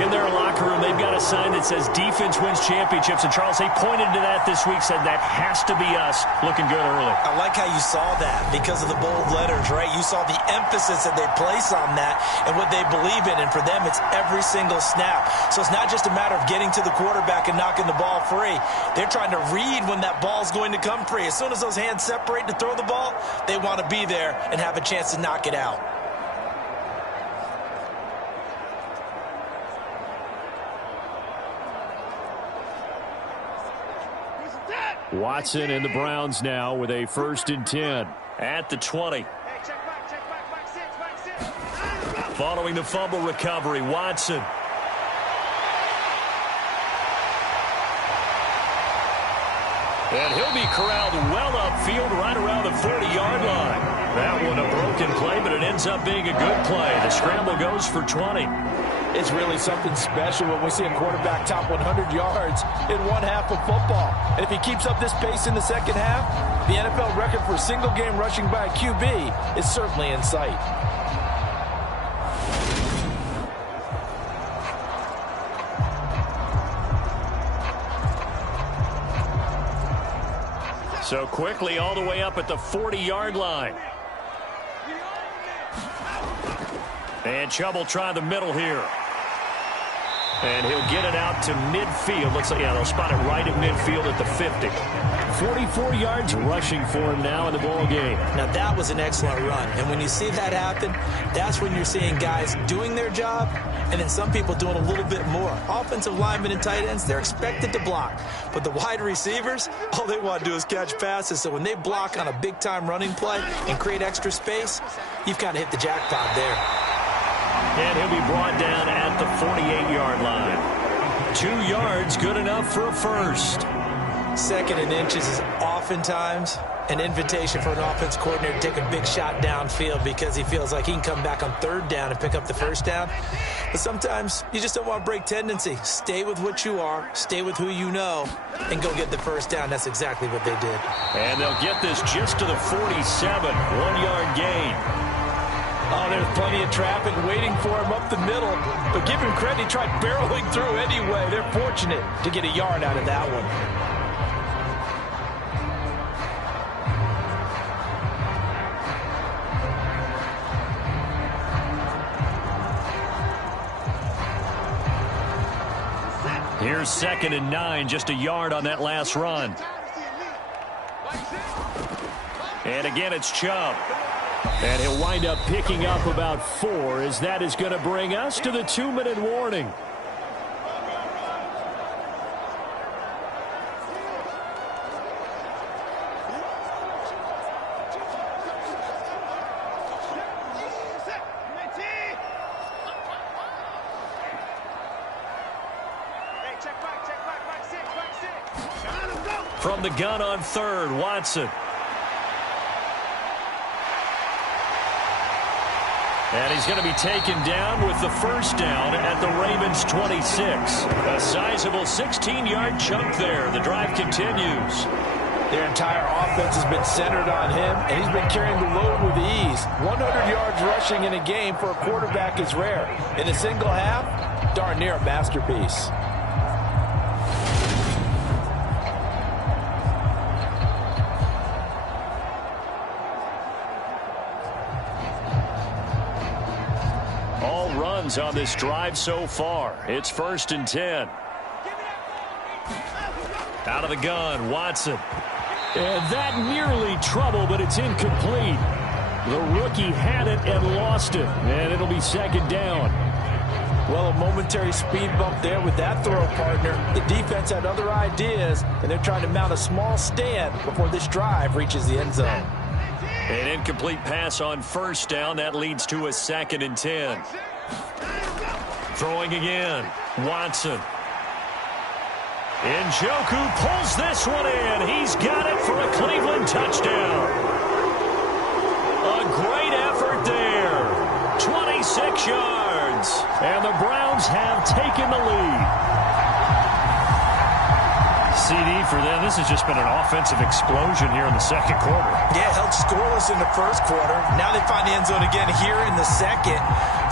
In their locker room, they've got a sign that says defense wins championships. And, Charles, they pointed to that this week, said that has to be us. Looking good early. I like how you saw that because of the bold letters, right? You saw the emphasis that they place on that and what they believe in. And for them, it's every single snap. So it's not just a matter of getting to the quarterback and knocking the ball free. They're trying to read when that ball's going to come free. As soon as those hands separate to throw the ball, they want to be there and have a chance to knock it out. Watson and the Browns now with a 1st and 10. At the 20. Following the fumble recovery, Watson. And he'll be corralled well upfield right around the 40-yard line. That one a broken play, but it ends up being a good play. The scramble goes for 20. It's really something special when we see a quarterback top 100 yards in one half of football. And if he keeps up this pace in the second half, the NFL record for single game rushing by a QB is certainly in sight. So quickly all the way up at the 40-yard line. And Chubb will try the middle here. And he'll get it out to midfield. Looks like, yeah, they'll spot it right at midfield at the 50. 44 yards rushing for him now in the ball game. Now, that was an excellent run. And when you see that happen, that's when you're seeing guys doing their job and then some people doing a little bit more. Offensive linemen and tight ends, they're expected to block. But the wide receivers, all they want to do is catch passes. So when they block on a big-time running play and create extra space, you've kind of hit the jackpot there. And he'll be brought down at the 48-yard line. 2 yards, good enough for a first. 2nd and inches is oftentimes an invitation for an offense coordinator to take a big shot downfield because he feels like he can come back on 3rd down and pick up the 1st down. But sometimes you just don't want to break tendency. Stay with what you are, stay with who you know, and go get the 1st down. That's exactly what they did. And they'll get this just to the 47, 1-yard gain. Oh, there's plenty of traffic waiting for him up the middle. But give him credit, he tried barreling through anyway. They're fortunate to get a yard out of that one. Here's 2nd and 9, just a yard on that last run. And again, it's Chubb. And he'll wind up picking up about 4 as that is going to bring us to the 2-minute warning. From the gun on 3rd, Watson. And he's going to be taken down with the 1st down at the Ravens 26. A sizable 16-yard chunk there. The drive continues. Their entire offense has been centered on him, and he's been carrying the load with ease. 100 yards rushing in a game for a quarterback is rare. In a single half, darn near a masterpiece. On this drive so far. It's 1st and 10. Out of the gun, Watson. And that nearly trouble, but it's incomplete. The rookie had it and lost it, and it'll be 2nd down. Well, a momentary speed bump there with that throw, partner. The defense had other ideas, and they're trying to mount a small stand before this drive reaches the end zone. An incomplete pass on 1st down. That leads to a 2nd and 10. Throwing again, Watson. Njoku pulls this one in. He's got it for a Cleveland touchdown. A great effort there. 26 yards. And the Browns have taken the lead. CD for them. This has just been an offensive explosion here in the second quarter. Yeah, held scoreless in the first quarter. Now they find the end zone again here in the second.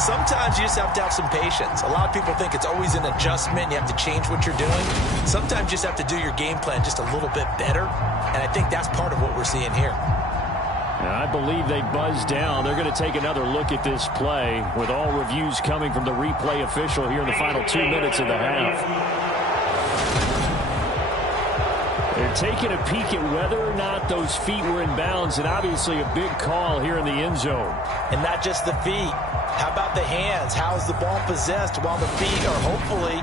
Sometimes you just have to have some patience. A lot of people think it's always an adjustment. You have to change what you're doing. Sometimes you just have to do your game plan just a little bit better. And I think that's part of what we're seeing here. I believe they buzzed down. They're going to take another look at this play with all reviews coming from the replay official here in the final 2 minutes of the half. They're taking a peek at whether or not those feet were in bounds, and obviously a big call here in the end zone. And not just the feet. How about the hands? How's the ball possessed while the feet are hopefully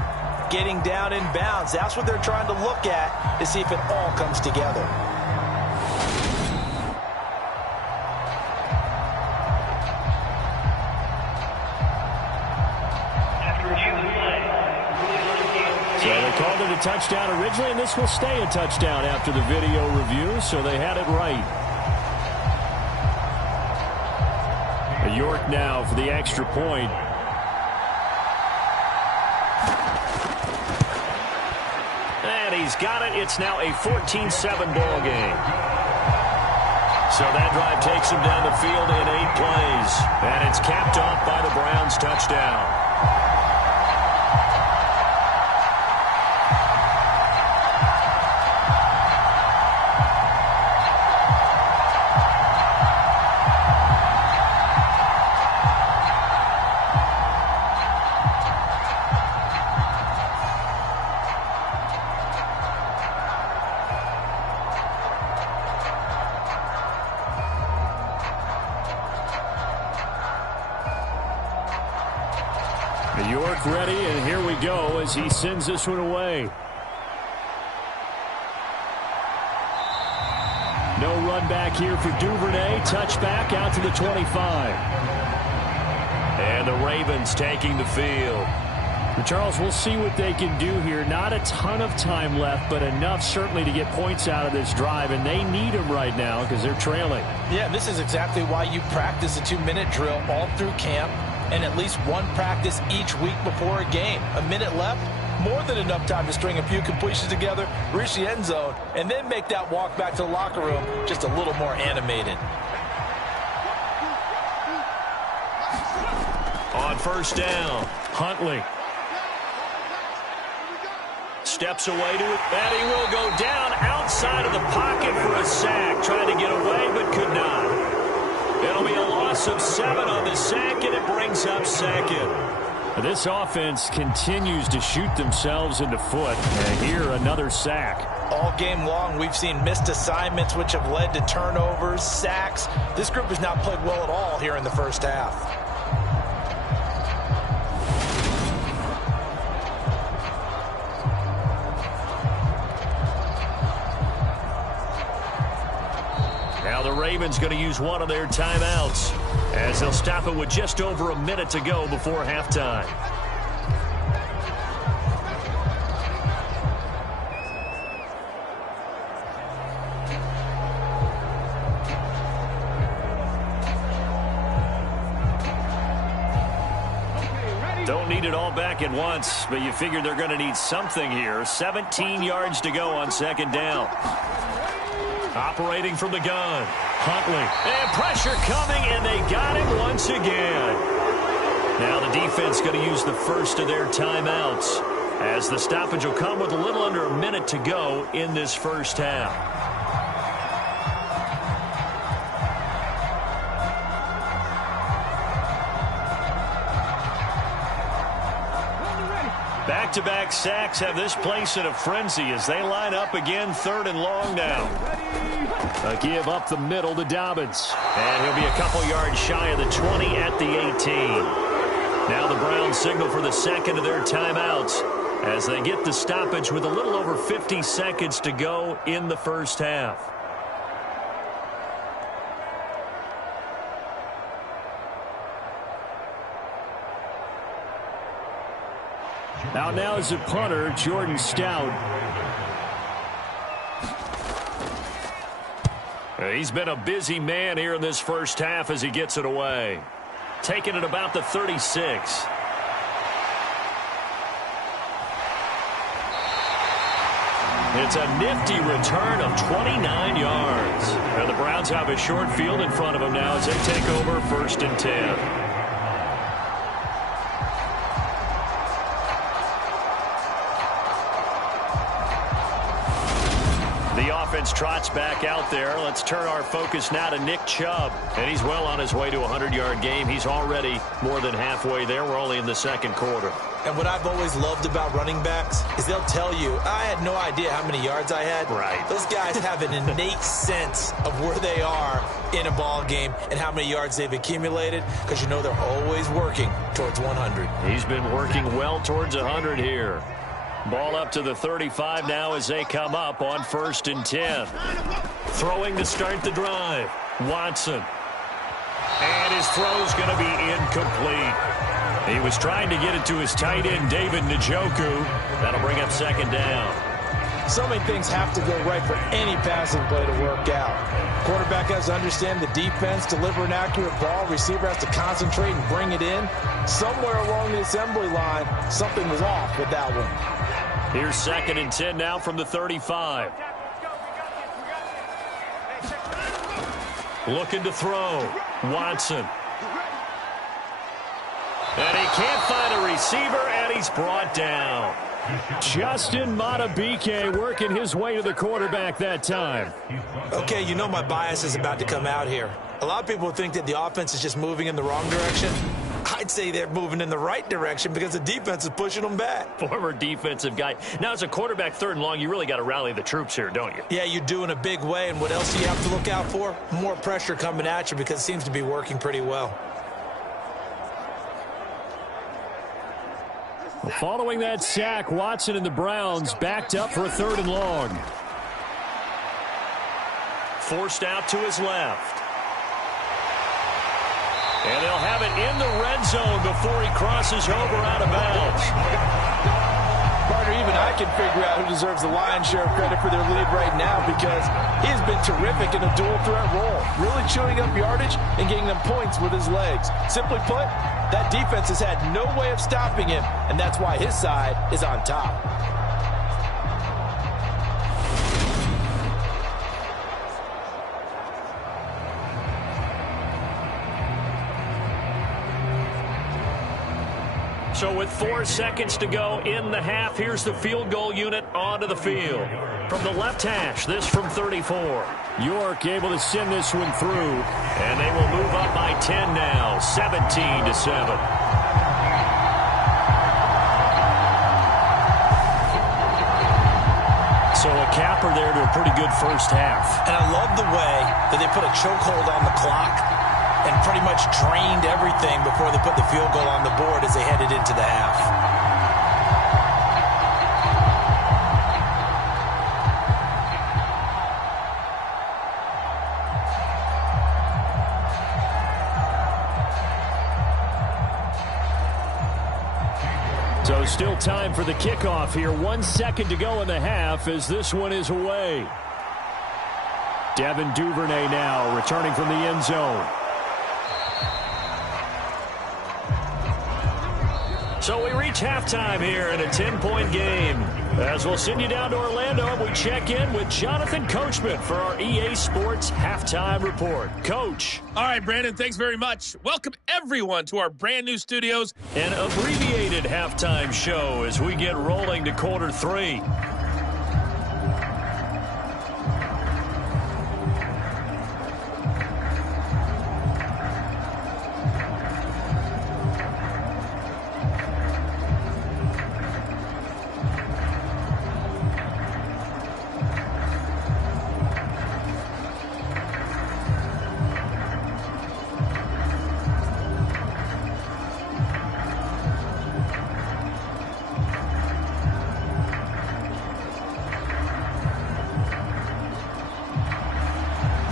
getting down in bounds? That's what they're trying to look at to see if it all comes together. So they called it a touchdown originally, and this will stay a touchdown after the video review, so they had it right. York now for the extra point. And he's got it. It's now a 14-7 ball game. So that drive takes him down the field in 8 plays. And it's capped off by the Browns touchdown. York ready, and here we go as he sends this one away. No run back here for Duvernay. Touchback out to the 25. And the Ravens taking the field. Charles, we'll see what they can do here. Not a ton of time left, but enough certainly to get points out of this drive, and they need them right now because they're trailing. Yeah, this is exactly why you practice a 2-minute drill all through camp and at least one practice each week before a game. A minute left, more than enough time to string a few completions together, reach the end zone, and then make that walk back to the locker room just a little more animated. On first down, Huntley. steps away to it, and he will go down outside of the pocket for a sack. Tried to get away, but could not. It'll be a loss of 7 on the sack, and it brings up second. This offense continues to shoot themselves in the foot. And here, another sack. All game long, we've seen missed assignments, which have led to turnovers, sacks. This group has not played well at all here in the first half. Now the Ravens going to use one of their timeouts as they'll stop it with just over a minute to go before halftime. Don't need it all back at once, but you figure they're going to need something here. 17 yards to go on second down. Operating from the gun, Huntley. And pressure coming, and they got him once again. Now the defense going to use the first of their timeouts as the stoppage will come with a little under a minute to go in this first half. Back-to-back sacks have this place in a frenzy as they line up again, 3rd and long now. A give up the middle to Dobbins. And he'll be a couple yards shy of the 20 at the 18. Now the Browns signal for the second of their timeouts as they get the stoppage with a little over 50 seconds to go in the first half. Out now is the punter, Jordan Stout. He's been a busy man here in this first half as he gets it away. Taking it about the 36. It's a nifty return of 29 yards. And the Browns have a short field in front of them now as they take over 1st and 10. Trots back out there. Let's turn our focus now to Nick Chubb. And he's well on his way to a 100-yard game. He's already more than halfway there. We're only in the 2nd quarter. And what I've always loved about running backs is they'll tell you, I had no idea how many yards I had. Right. Those guys have an innate sense of where they are in a ball game and how many yards they've accumulated, because you know they're always working towards 100. He's been working well towards 100 here. Ball up to the 35 now as they come up on 1st and 10. Throwing to start the drive. Watson. And his throw's going to be incomplete. He was trying to get it to his tight end, David Njoku. That'll bring up 2nd down. So many things have to go right for any passing play to work out. Quarterback has to understand the defense, deliver an accurate ball. Receiver has to concentrate and bring it in. Somewhere along the assembly line, something was off with that one. Here's 2nd and 10 now from the 35. Looking to throw. Watson. And he can't find a receiver, and he's brought down. Justin Madubuike working his way to the quarterback that time. Okay, you know my bias is about to come out here. A lot of people think that the offense is just moving in the wrong direction. I'd say they're moving in the right direction because the defense is pushing them back. Former defensive guy. Now, as a quarterback 3rd and long, you really got to rally the troops here, don't you? Yeah, you do in a big way. And what else do you have to look out for? More pressure coming at you because it seems to be working pretty well. Following that sack, Watson and the Browns backed up for a 3rd and long. Forced out to his left. And they'll have it in the red zone before he crosses over out of bounds. Partner, even I can figure out who deserves the lion's share of credit for their lead right now, because he's been terrific in a dual threat role, really chewing up yardage and getting them points with his legs. Simply put, that defense has had no way of stopping him, and that's why his side is on top. So with 4 seconds to go in the half, here's the field goal unit onto the field. From the left hash, this from 34. York able to send this one through. And they will move up by 10 now, 17-7. So a capper there to a pretty good first half. And I love the way that they put a chokehold on the clock and pretty much drained everything before they put the field goal on the board as they headed into the half. So still time for the kickoff here. 1 second to go in the half as this one is away. Devin Duvernay now returning from the end zone. So we reach halftime here in a 10-point game. As we'll send you down to Orlando, we check in with Jonathan Coachman for our EA Sports Halftime Report. Coach. All right, Brandon, thanks very much. Welcome, everyone, to our brand new studios. An abbreviated halftime show as we get rolling to quarter 3.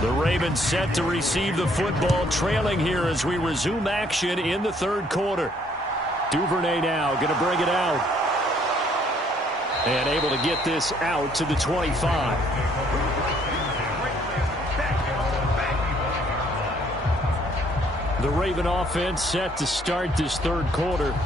The Ravens set to receive the football, trailing here as we resume action in the third quarter. Duvernay now going to bring it out. And able to get this out to the 25. The Raven offense set to start this third quarter.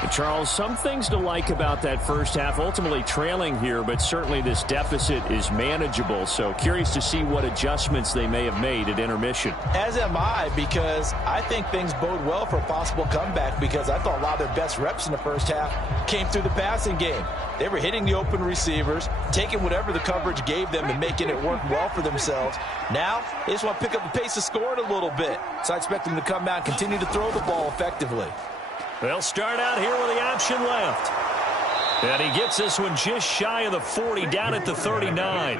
And Charles, some things to like about that first half. Ultimately trailing here, but certainly this deficit is manageable. So curious to see what adjustments they may have made at intermission. As am I, because I think things bode well for a possible comeback, because I thought a lot of their best reps in the first half came through the passing game. They were hitting the open receivers, taking whatever the coverage gave them and making it work well for themselves. Now, they just want to pick up the pace of scoring a little bit. So I expect them to come out and continue to throw the ball effectively. They'll start out here with the option left. And he gets this one just shy of the 40, down at the 39.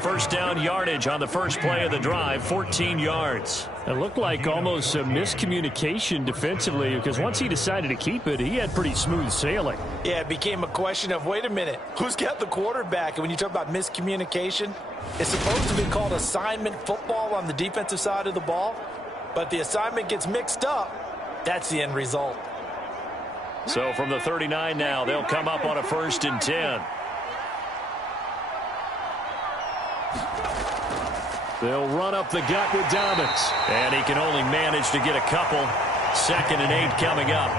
First down yardage on the first play of the drive, 14 yards. It looked like almost a miscommunication defensively, because once he decided to keep it, he had pretty smooth sailing. Yeah, it became a question of, wait a minute, who's got the quarterback? And when you talk about miscommunication, it's supposed to be called assignment football on the defensive side of the ball, but the assignment gets mixed up. That's the end result. So from the 39 now, they'll come up on a 1st and 10. They'll run up the gut with Dobbins. And he can only manage to get a couple. 2nd and 8 coming up.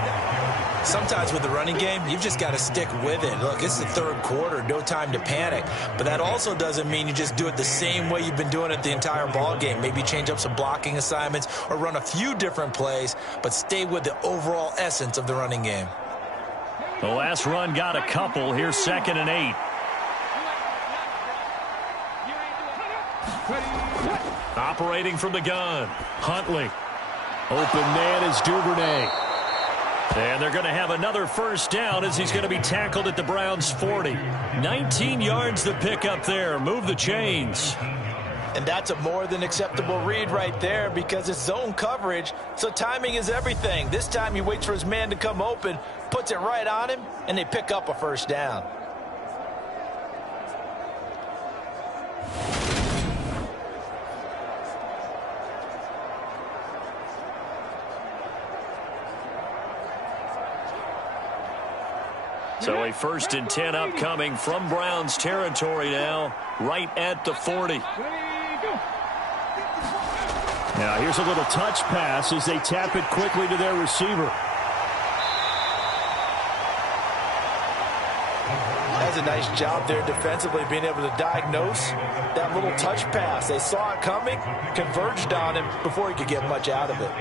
Sometimes with the running game, you've just got to stick with it. Look, it's the 3rd quarter, no time to panic. But that also doesn't mean you just do it the same way you've been doing it the entire ball game. Maybe change up some blocking assignments or run a few different plays, but stay with the overall essence of the running game. The last run got a couple. Here's 2nd and 8. Operating from the gun, Huntley. Open man is Duvernay. And they're going to have another 1st down as he's going to be tackled at the Browns' 40. 19 yards to pick up there. Move the chains. And that's a more than acceptable read right there, because it's zone coverage, so timing is everything. This time he waits for his man to come open, puts it right on him, and they pick up a 1st down. So a 1st and 10 upcoming from Browns territory now, right at the 40. Now here's a little touch pass as they tap it quickly to their receiver. That's a nice job there defensively, being able to diagnose that little touch pass. They saw it coming, converged on him before he could get much out of it.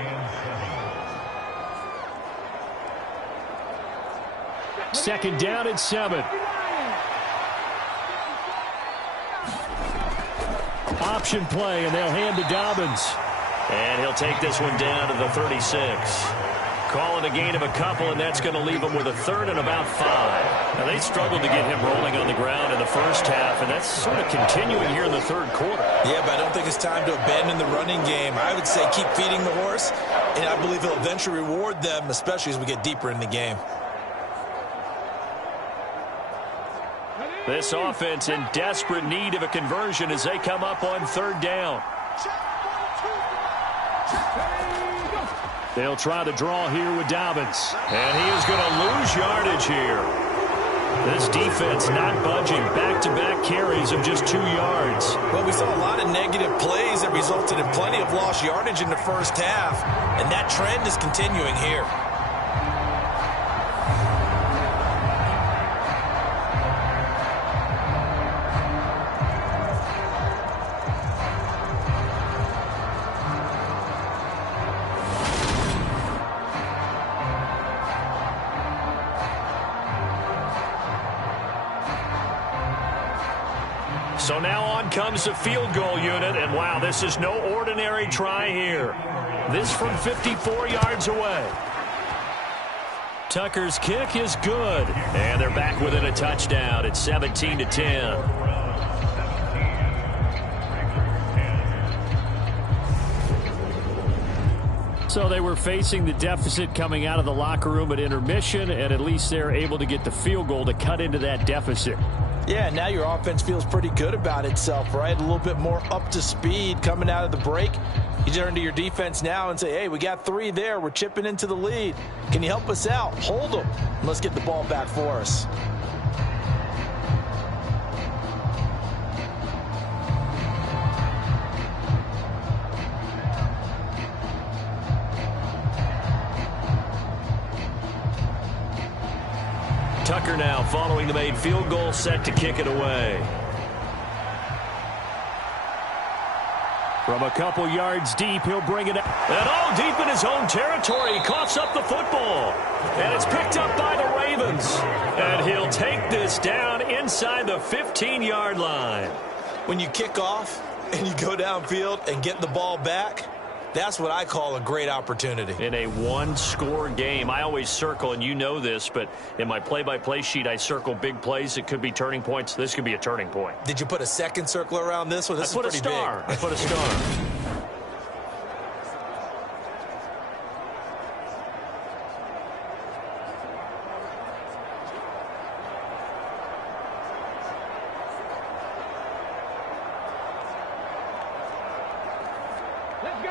2nd down and 7. Option play, and they'll hand to Dobbins. And he'll take this one down to the 36. Calling a gain of a couple, and that's going to leave him with a 3rd and about 5. Now, they struggled to get him rolling on the ground in the first half, and that's sort of continuing here in the 3rd quarter. Yeah, but I don't think it's time to abandon the running game. I would say keep feeding the horse, and I believe he'll eventually reward them, especially as we get deeper in the game. This offense in desperate need of a conversion as they come up on 3rd down. They'll try to draw here with Dobbins. And he is going to lose yardage here. This defense not budging. Back-to-back carries of just 2 yards. Well, we saw a lot of negative plays that resulted in plenty of lost yardage in the first half, and that trend is continuing here. So now on comes the field goal unit, and wow, this is no ordinary try here. This from 54 yards away. Tucker's kick is good, and they're back within a touchdown at 17-10. So they were facing the deficit coming out of the locker room at intermission, and at least they're able to get the field goal to cut into that deficit. Yeah, now your offense feels pretty good about itself, right? A little bit more up to speed coming out of the break. You turn to your defense now and say, hey, we got 3 there. We're chipping into the lead. Can you help us out? Hold them. Let's get the ball back for us. Tucker now following the made field goal, set to kick it away. From a couple yards deep, he'll bring it up. And all deep in his own territory, he coughs up the football. And it's picked up by the Ravens. And he'll take this down inside the 15-yard line. When you kick off and you go downfield and get the ball back, that's what I call a great opportunity. In a one-score game, I always circle, and you know this, but in my play-by-play sheet, I circle big plays. It could be turning points. This could be a turning point. Did you put a second circle around this one? This is pretty big. I put a star.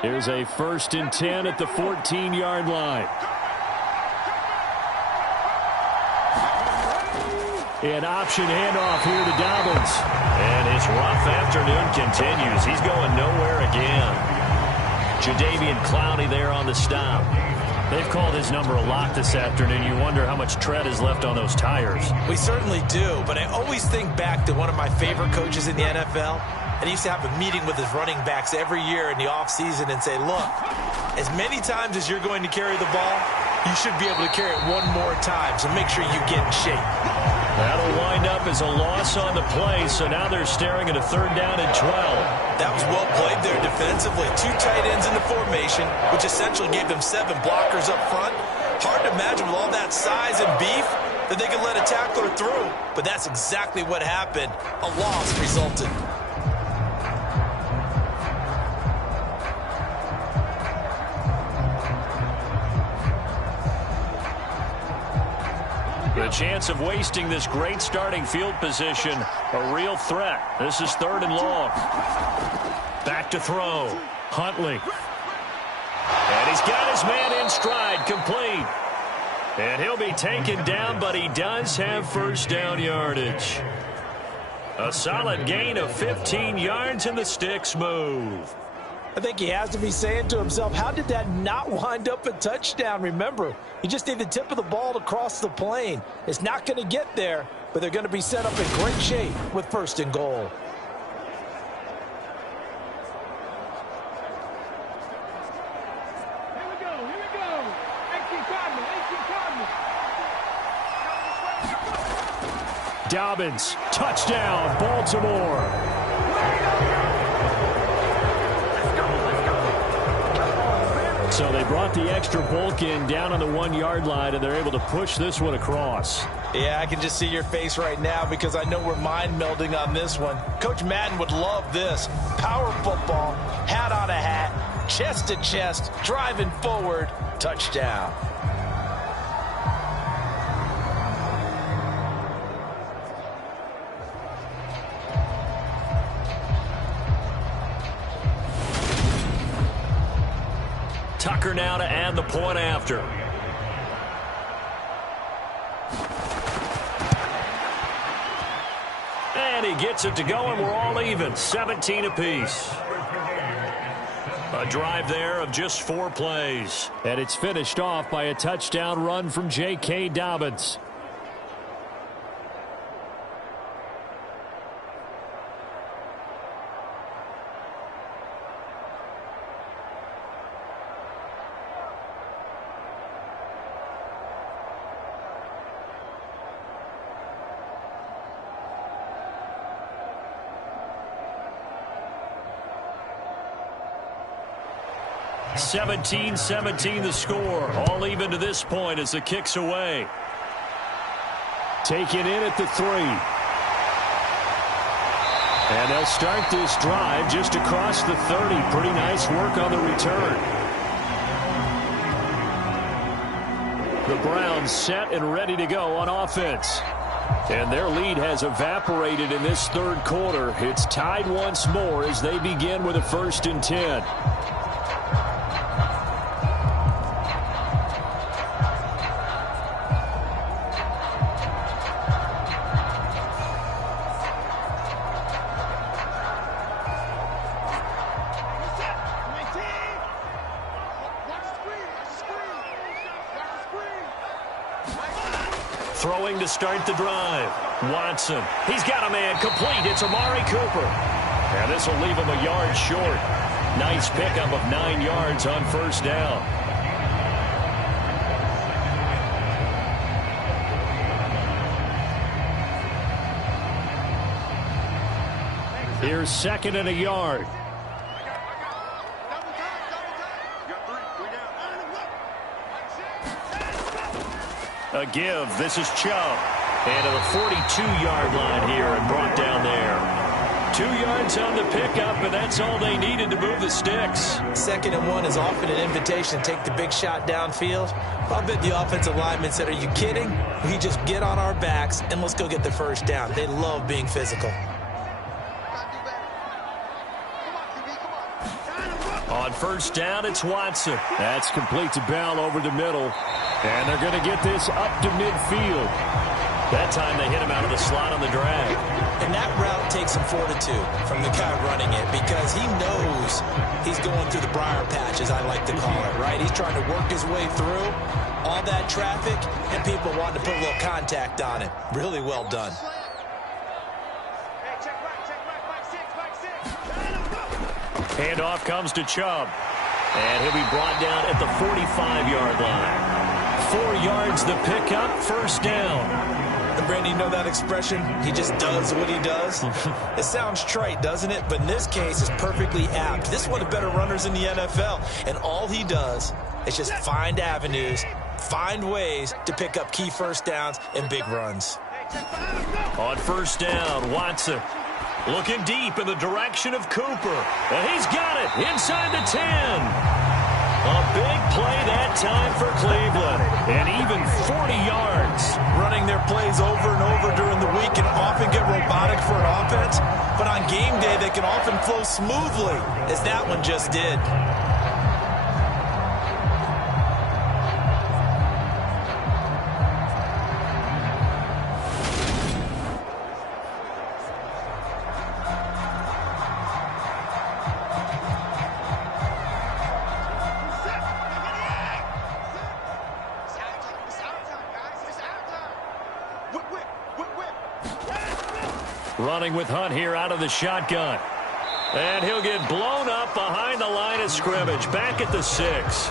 Here's a 1st and 10 at the 14-yard line. An option handoff here to Dobbins. And his rough afternoon continues. He's going nowhere again. Jadeveon Clowney there on the stop. They've called his number a lot this afternoon. You wonder how much tread is left on those tires. We certainly do, but I always think back to one of my favorite coaches in the NFL. And he used to have a meeting with his running backs every year in the offseason and say, look, as many times as you're going to carry the ball, you should be able to carry it one more time, so make sure you get in shape. That'll wind up as a loss on the play, so now they're staring at a 3rd down and 12. That was well played there defensively. 2 tight ends in the formation, which essentially gave them 7 blockers up front. Hard to imagine with all that size and beef that they could let a tackler through, but that's exactly what happened. A loss resulted. The chance of wasting this great starting field position, a real threat. This is 3rd and long. Back to throw. Huntley. And he's got his man in stride, complete. And he'll be taken down, but he does have 1st down yardage. A solid gain of 15 yards, and the sticks move. I think he has to be saying to himself, how did that not wind up a touchdown? Remember, you just need the tip of the ball to cross the plane. It's not going to get there, but they're going to be set up in great shape with 1st and goal. Here we go. 18 Cardinals. Dobbins, touchdown, Baltimore. So they brought the extra bulk in down on the 1-yard line, and they're able to push this one across. Yeah, I can just see your face right now because I know we're mind melding on this one. Coach Madden would love this. Power football, hat on a hat, chest to chest, driving forward, touchdown. Tucker now to add the point after. And he gets it to go, and we're all even. 17 apiece. A drive there of just 4 plays. And it's finished off by a touchdown run from J.K. Dobbins. (17-17) the score. All even to this point as the kick's away. Taken in at the 3. And they'll start this drive just across the 30. Pretty nice work on the return. The Browns set and ready to go on offense. And their lead has evaporated in this 3rd quarter. It's tied once more as they begin with a 1st and 10. Throwing to start the drive. Watson. He's got a man complete. It's Amari Cooper. And this will leave him a yard short. Nice pickup of 9 yards on first down. Here's second and a yard. A give. This is Chubb. And to the 42-yard line here and brought down there. 2 yards on the pickup, and that's all they needed to move the sticks. 2nd and 1 is often an invitation to take the big shot downfield. I'll bet the offensive linemen said, are you kidding? We just get on our backs and let's go get the first down. They love being physical. On first down, it's Watson. That's complete to Bell over the middle. And they're going to get this up to midfield. That time they hit him out of the slot on the drag. And that route takes some fortitude from the guy running it because he knows he's going through the briar patch, as I like to call it, right? He's trying to work his way through all that traffic and people wanting to put a little contact on it. Really well done. Handoff comes to Chubb. And he'll be brought down at the 45-yard line. 4 yards the pickup, first down. And Brandon, you know that expression? He just does what he does. It sounds trite, doesn't it? But in this case, it's perfectly apt. This is one of the better runners in the NFL. And all he does is just find avenues, find ways to pick up key first downs and big runs. On first down, Watson. Looking deep in the direction of Cooper. And he's got it inside the 10. A big play that time for Cleveland. And even 40 yards. Running their plays over and over during the week can often get robotic for an offense. But on game day, they can often flow smoothly, as that one just did. Running with Hunt here out of the shotgun. And he'll get blown up behind the line of scrimmage. Back at the 6.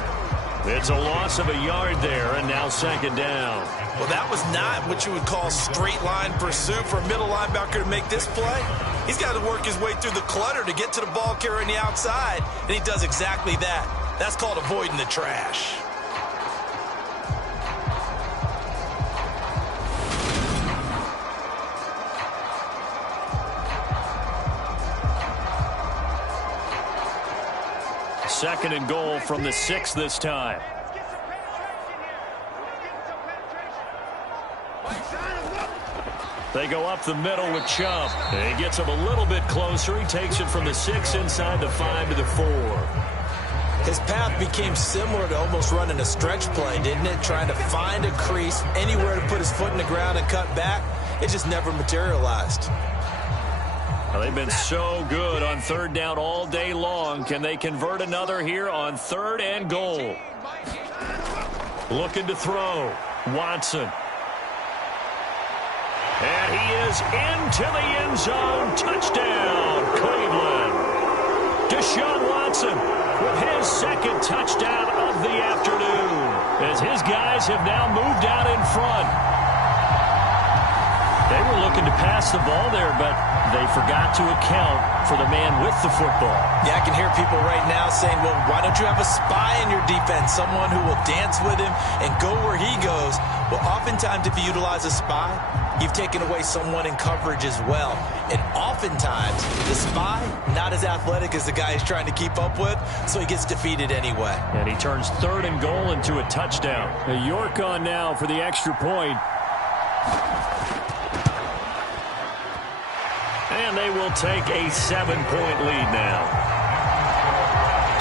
It's a loss of a yard there, and now second down. Well, that was not what you would call straight line pursuit for a middle linebacker to make this play. He's got to work his way through the clutter to get to the ball carrier on the outside, and he does exactly that. That's called avoiding the trash. Second and goal from the 6 this time. They go up the middle with Chubb. And he gets him a little bit closer. He takes it from the 6 inside the 5 to the 4. His path became similar to almost running a stretch play, didn't it? Trying to find a crease, anywhere to put his foot in the ground and cut back. It just never materialized. Well, they've been so good on third down all day long. Can they convert another here on 3rd and goal? Looking to throw. Watson. And he is into the end zone. Touchdown, Cleveland. Deshaun Watson with his 2nd touchdown of the afternoon, as his guys have now moved out in front. They were looking to pass the ball there, but they forgot to account for the man with the football. Yeah, I can hear people right now saying, well, why don't you have a spy in your defense, someone who will dance with him and go where he goes? Well, oftentimes if you utilize a spy, you've taken away someone in coverage as well. And oftentimes, the spy, not as athletic as the guy he's trying to keep up with, so he gets defeated anyway. And he turns 3rd and goal into a touchdown. York on now for the extra point. And they will take a 7-point lead now.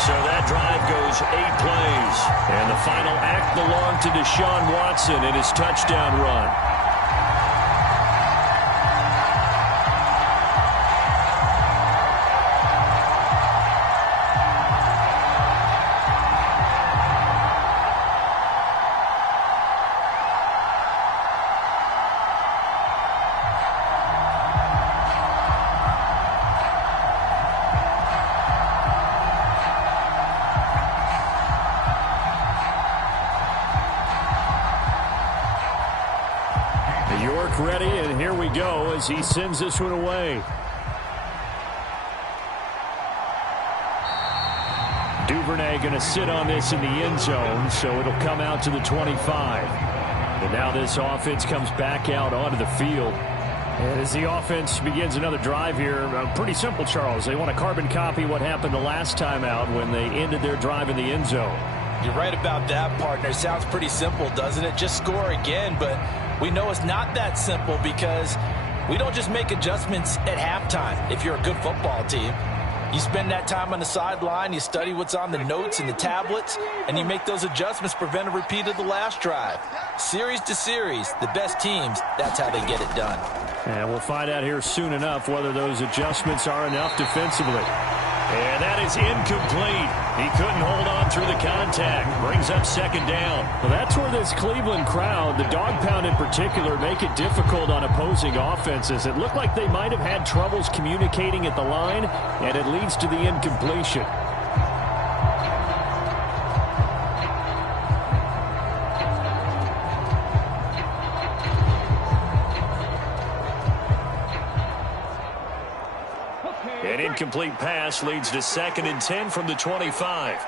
So that drive goes 8 plays. And the final act belonged to Deshaun Watson in his touchdown run. ready, and here we go as he sends this one away. Duvernay going to sit on this in the end zone, so it'll come out to the 25. And now this offense comes back out onto the field. And as the offense begins another drive here, pretty simple, Charles. They want to carbon copy what happened the last time out when they ended their drive in the end zone. You're right about that, partner. Sounds pretty simple, doesn't it? Just score again, but we know it's not that simple because we don't just make adjustments at halftime if you're a good football team. You spend that time on the sideline, you study what's on the notes and the tablets, and you make those adjustments, prevent a repeat of the last drive. Series to series, the best teams, that's how they get it done. And we'll find out here soon enough whether those adjustments are enough defensively. And that is incomplete. He couldn't hold on through the contact. Brings up second down. Well, that's where this Cleveland crowd, the dog pound in particular, make it difficult on opposing offenses. It looked like they might have had troubles communicating at the line, and it leads to the incompletion. An incomplete pass leads to 2nd and 10 from the 25.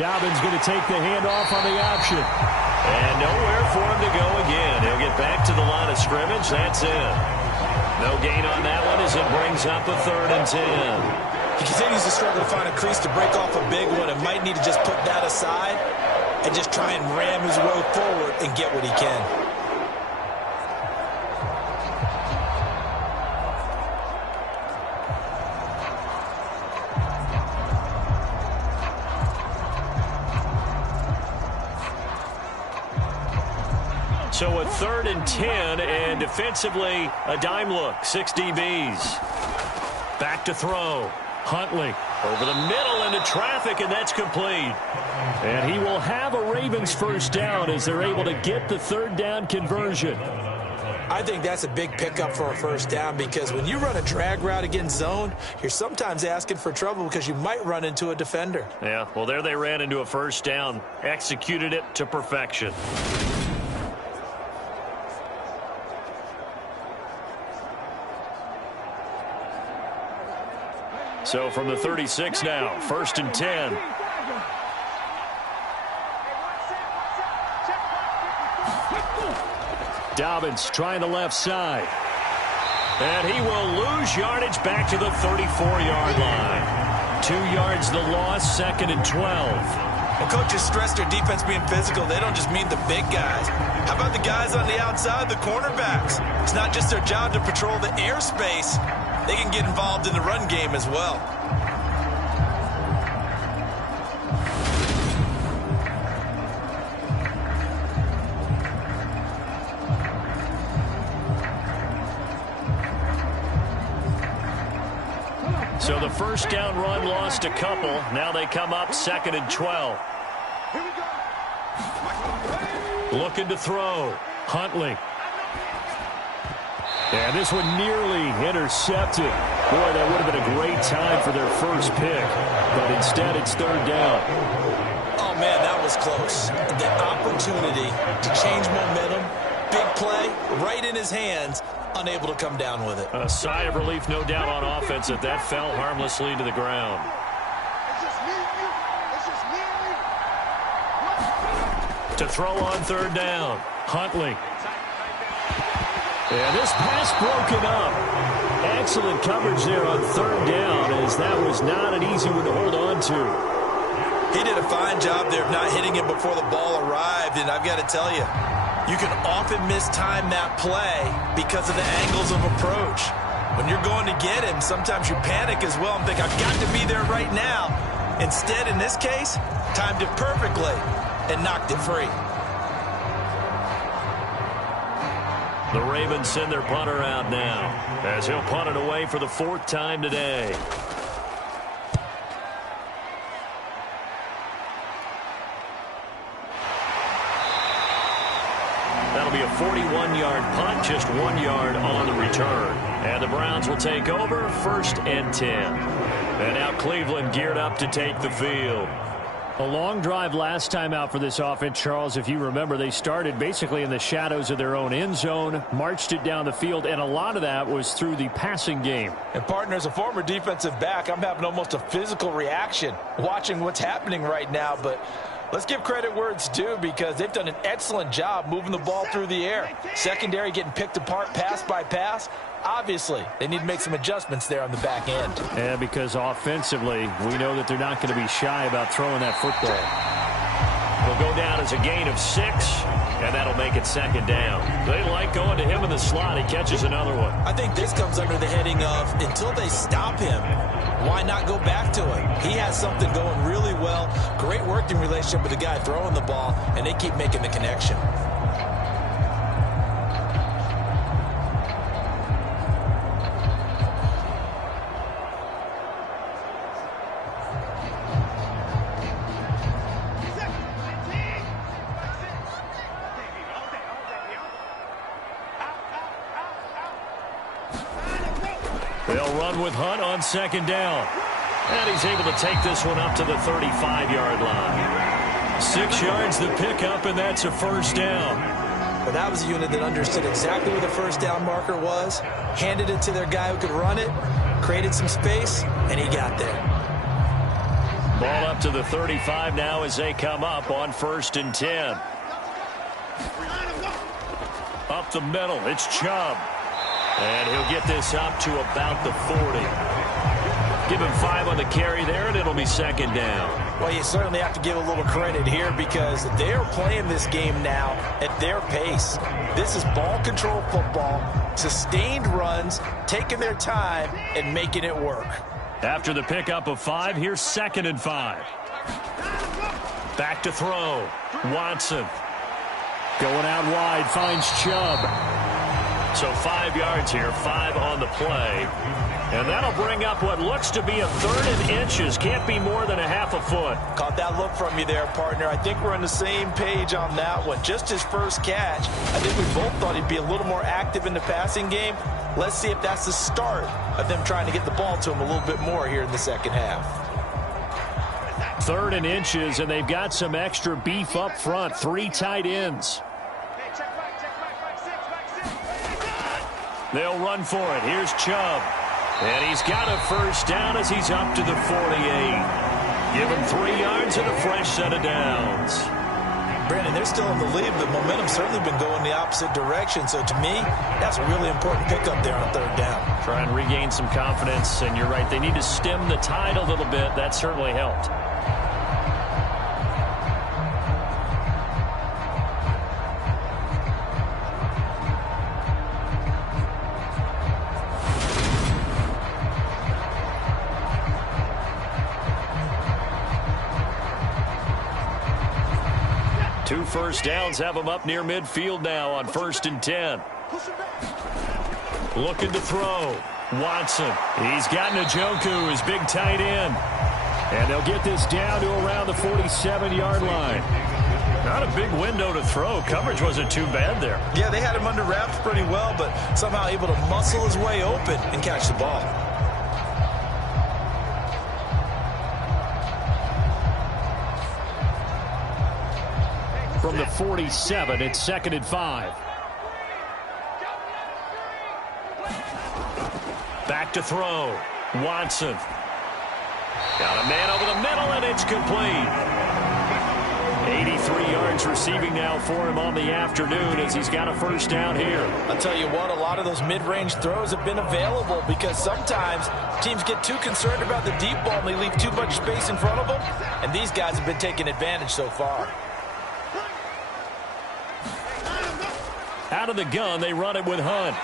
Dobbins going to take the handoff on the option. And nowhere for him to go again. He'll get back to the line of scrimmage. That's it. No gain on that one as it brings up a 3rd and 10. He continues to struggle to find a crease to break off a big one and might need to just put that aside and just try and ram his way forward and get what he can. So a 3rd and 10, and defensively, a dime look. 6 DBs. Back to throw. Huntley over the middle into traffic, and that's complete. And he will have a Ravens first down as they're able to get the 3rd down conversion. I think that's a big pickup for a first down because when you run a drag route against zone, you're sometimes asking for trouble because you might run into a defender. Yeah, well, there they ran into a first down. Executed it to perfection. So from the 36 now, 1st and 10. Dobbins trying the left side. And he will lose yardage back to the 34-yard line. 2 yards the loss, 2nd and 12. When coaches stress their defense being physical, they don't just mean the big guys. How about the guys on the outside, the cornerbacks? It's not just their job to patrol the airspace. They can get involved in the run game as well. So the first down run lost a couple. Now they come up 2nd and 12. Looking to throw. Huntley. And this one nearly intercepted. Boy, that would have been a great time for their first pick. But instead, it's 3rd down. Oh, man, that was close. The opportunity to change momentum, big play, right in his hands, unable to come down with it. A sigh of relief, no doubt, on offense that fell harmlessly to the ground. To throw on 3rd down. Huntley. And this pass broken up. Excellent coverage there on 3rd down, as that was not an easy one to hold on to. He did a fine job there of not hitting it before the ball arrived, and I've got to tell you, you can often mistime that play because of the angles of approach. When you're going to get him, sometimes you panic as well and think, I've got to be there right now. Instead, in this case, timed it perfectly and knocked it free. The Ravens send their punter out now as he'll punt it away for the 4th time today. That'll be a 41-yard punt, just 1 yard on the return. And the Browns will take over 1st and 10. And now Cleveland geared up to take the field. A long drive last time out for this offense, Charles. If you remember, they started basically in the shadows of their own end zone, marched it down the field, and a lot of that was through the passing game. And, partner, as a former defensive back, I'm having almost a physical reaction watching what's happening right now. But let's give credit where it's due, because they've done an excellent job moving the ball through the air. Secondary getting picked apart pass by pass. Obviously, they need to make some adjustments there on the back end. Yeah, because offensively, we know that they're not going to be shy about throwing that football. Will go down as a gain of 6, and that'll make it second down. They like going to him in the slot. He catches another one. I think this comes under the heading of, until they stop him, why not go back to him? He has something going really well. Great working relationship with the guy throwing the ball, and they keep making the connection. They'll run with Hunt on second down. And he's able to take this one up to the 35-yard line. 6 yards the pickup, and that's a first down. Well, that was a unit that understood exactly where the first down marker was, handed it to their guy who could run it, created some space, and he got there. Ball up to the 35 now as they come up on 1st and 10. Up the middle, it's Chubb. And he'll get this up to about the 40. Give him 5 on the carry there, and it'll be second down. Well, you certainly have to give a little credit here, because they're playing this game now at their pace. This is ball control football, sustained runs, taking their time, and making it work. After the pickup of 5, here's 2nd and 5. Back to throw. Watson. Going out wide, finds Chubb. So 5 yards here, 5 on the play. And that'll bring up what looks to be a 3rd and inches. Can't be more than a half a foot. Caught that look from you there, partner. I think we're on the same page on that one. Just his first catch. I think we both thought he'd be a little more active in the passing game. Let's see if that's the start of them trying to get the ball to him a little bit more here in the second half. 3rd and inches, and they've got some extra beef up front. 3 tight ends. They'll run for it. Here's Chubb. And he's got a first down as he's up to the 48. Give him 3 yards and a fresh set of downs. Brandon, they're still in the lead, but momentum's certainly been going the opposite direction. So to me, that's a really important pickup there on 3rd down. Try and regain some confidence, and you're right. They need to stem the tide a little bit. That certainly helped. Two first downs have them up near midfield now on 1st and 10. Looking to throw. Watson. He's got Njoku, his big tight end. And they'll get this down to around the 47-yard line. Not a big window to throw. Coverage wasn't too bad there. Yeah, they had him under wraps pretty well, but somehow able to muscle his way open and catch the ball. From the 47, it's 2nd and 5. Back to throw. Watson. Got a man over the middle, and it's complete. 83 yards receiving now for him on the afternoon as he's got a first down here. I'll tell you what, a lot of those mid-range throws have been available, because sometimes teams get too concerned about the deep ball and they leave too much space in front of them, and these guys have been taking advantage so far. Out of the gun, they run it with Hunt.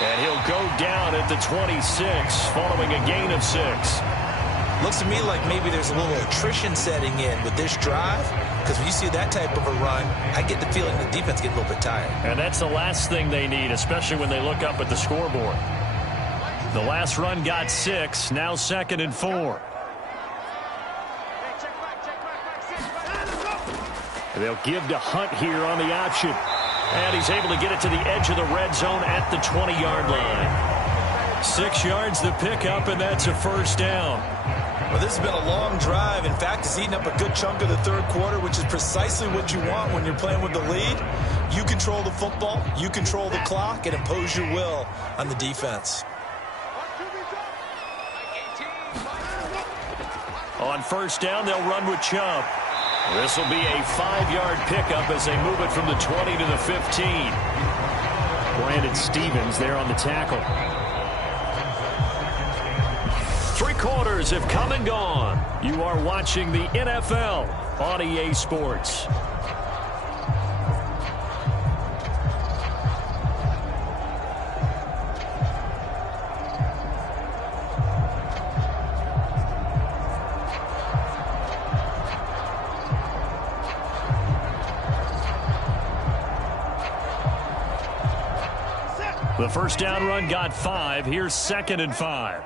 And he'll go down at the 26 following a gain of 6. Looks to me like maybe there's a little attrition setting in with this drive, because when you see that type of a run, I get the feeling the defense gets a little bit tired. And that's the last thing they need, especially when they look up at the scoreboard. The last run got 6, now 2nd and 4. They'll give to Hunt here on the option. And he's able to get it to the edge of the red zone at the 20-yard line. 6 yards the pickup, and that's a first down. Well, this has been a long drive. In fact, it's eaten up a good chunk of the third quarter, which is precisely what you want when you're playing with the lead. You control the football, you control the clock, and impose your will on the defense. On first down, they'll run with Chubb. This will be a 5-yard pickup as they move it from the 20 to the 15. Brandon Stevens there on the tackle. 3 quarters have come and gone. You are watching the NFL on EA Sports. The first down run got 5. Here's 2nd and 5.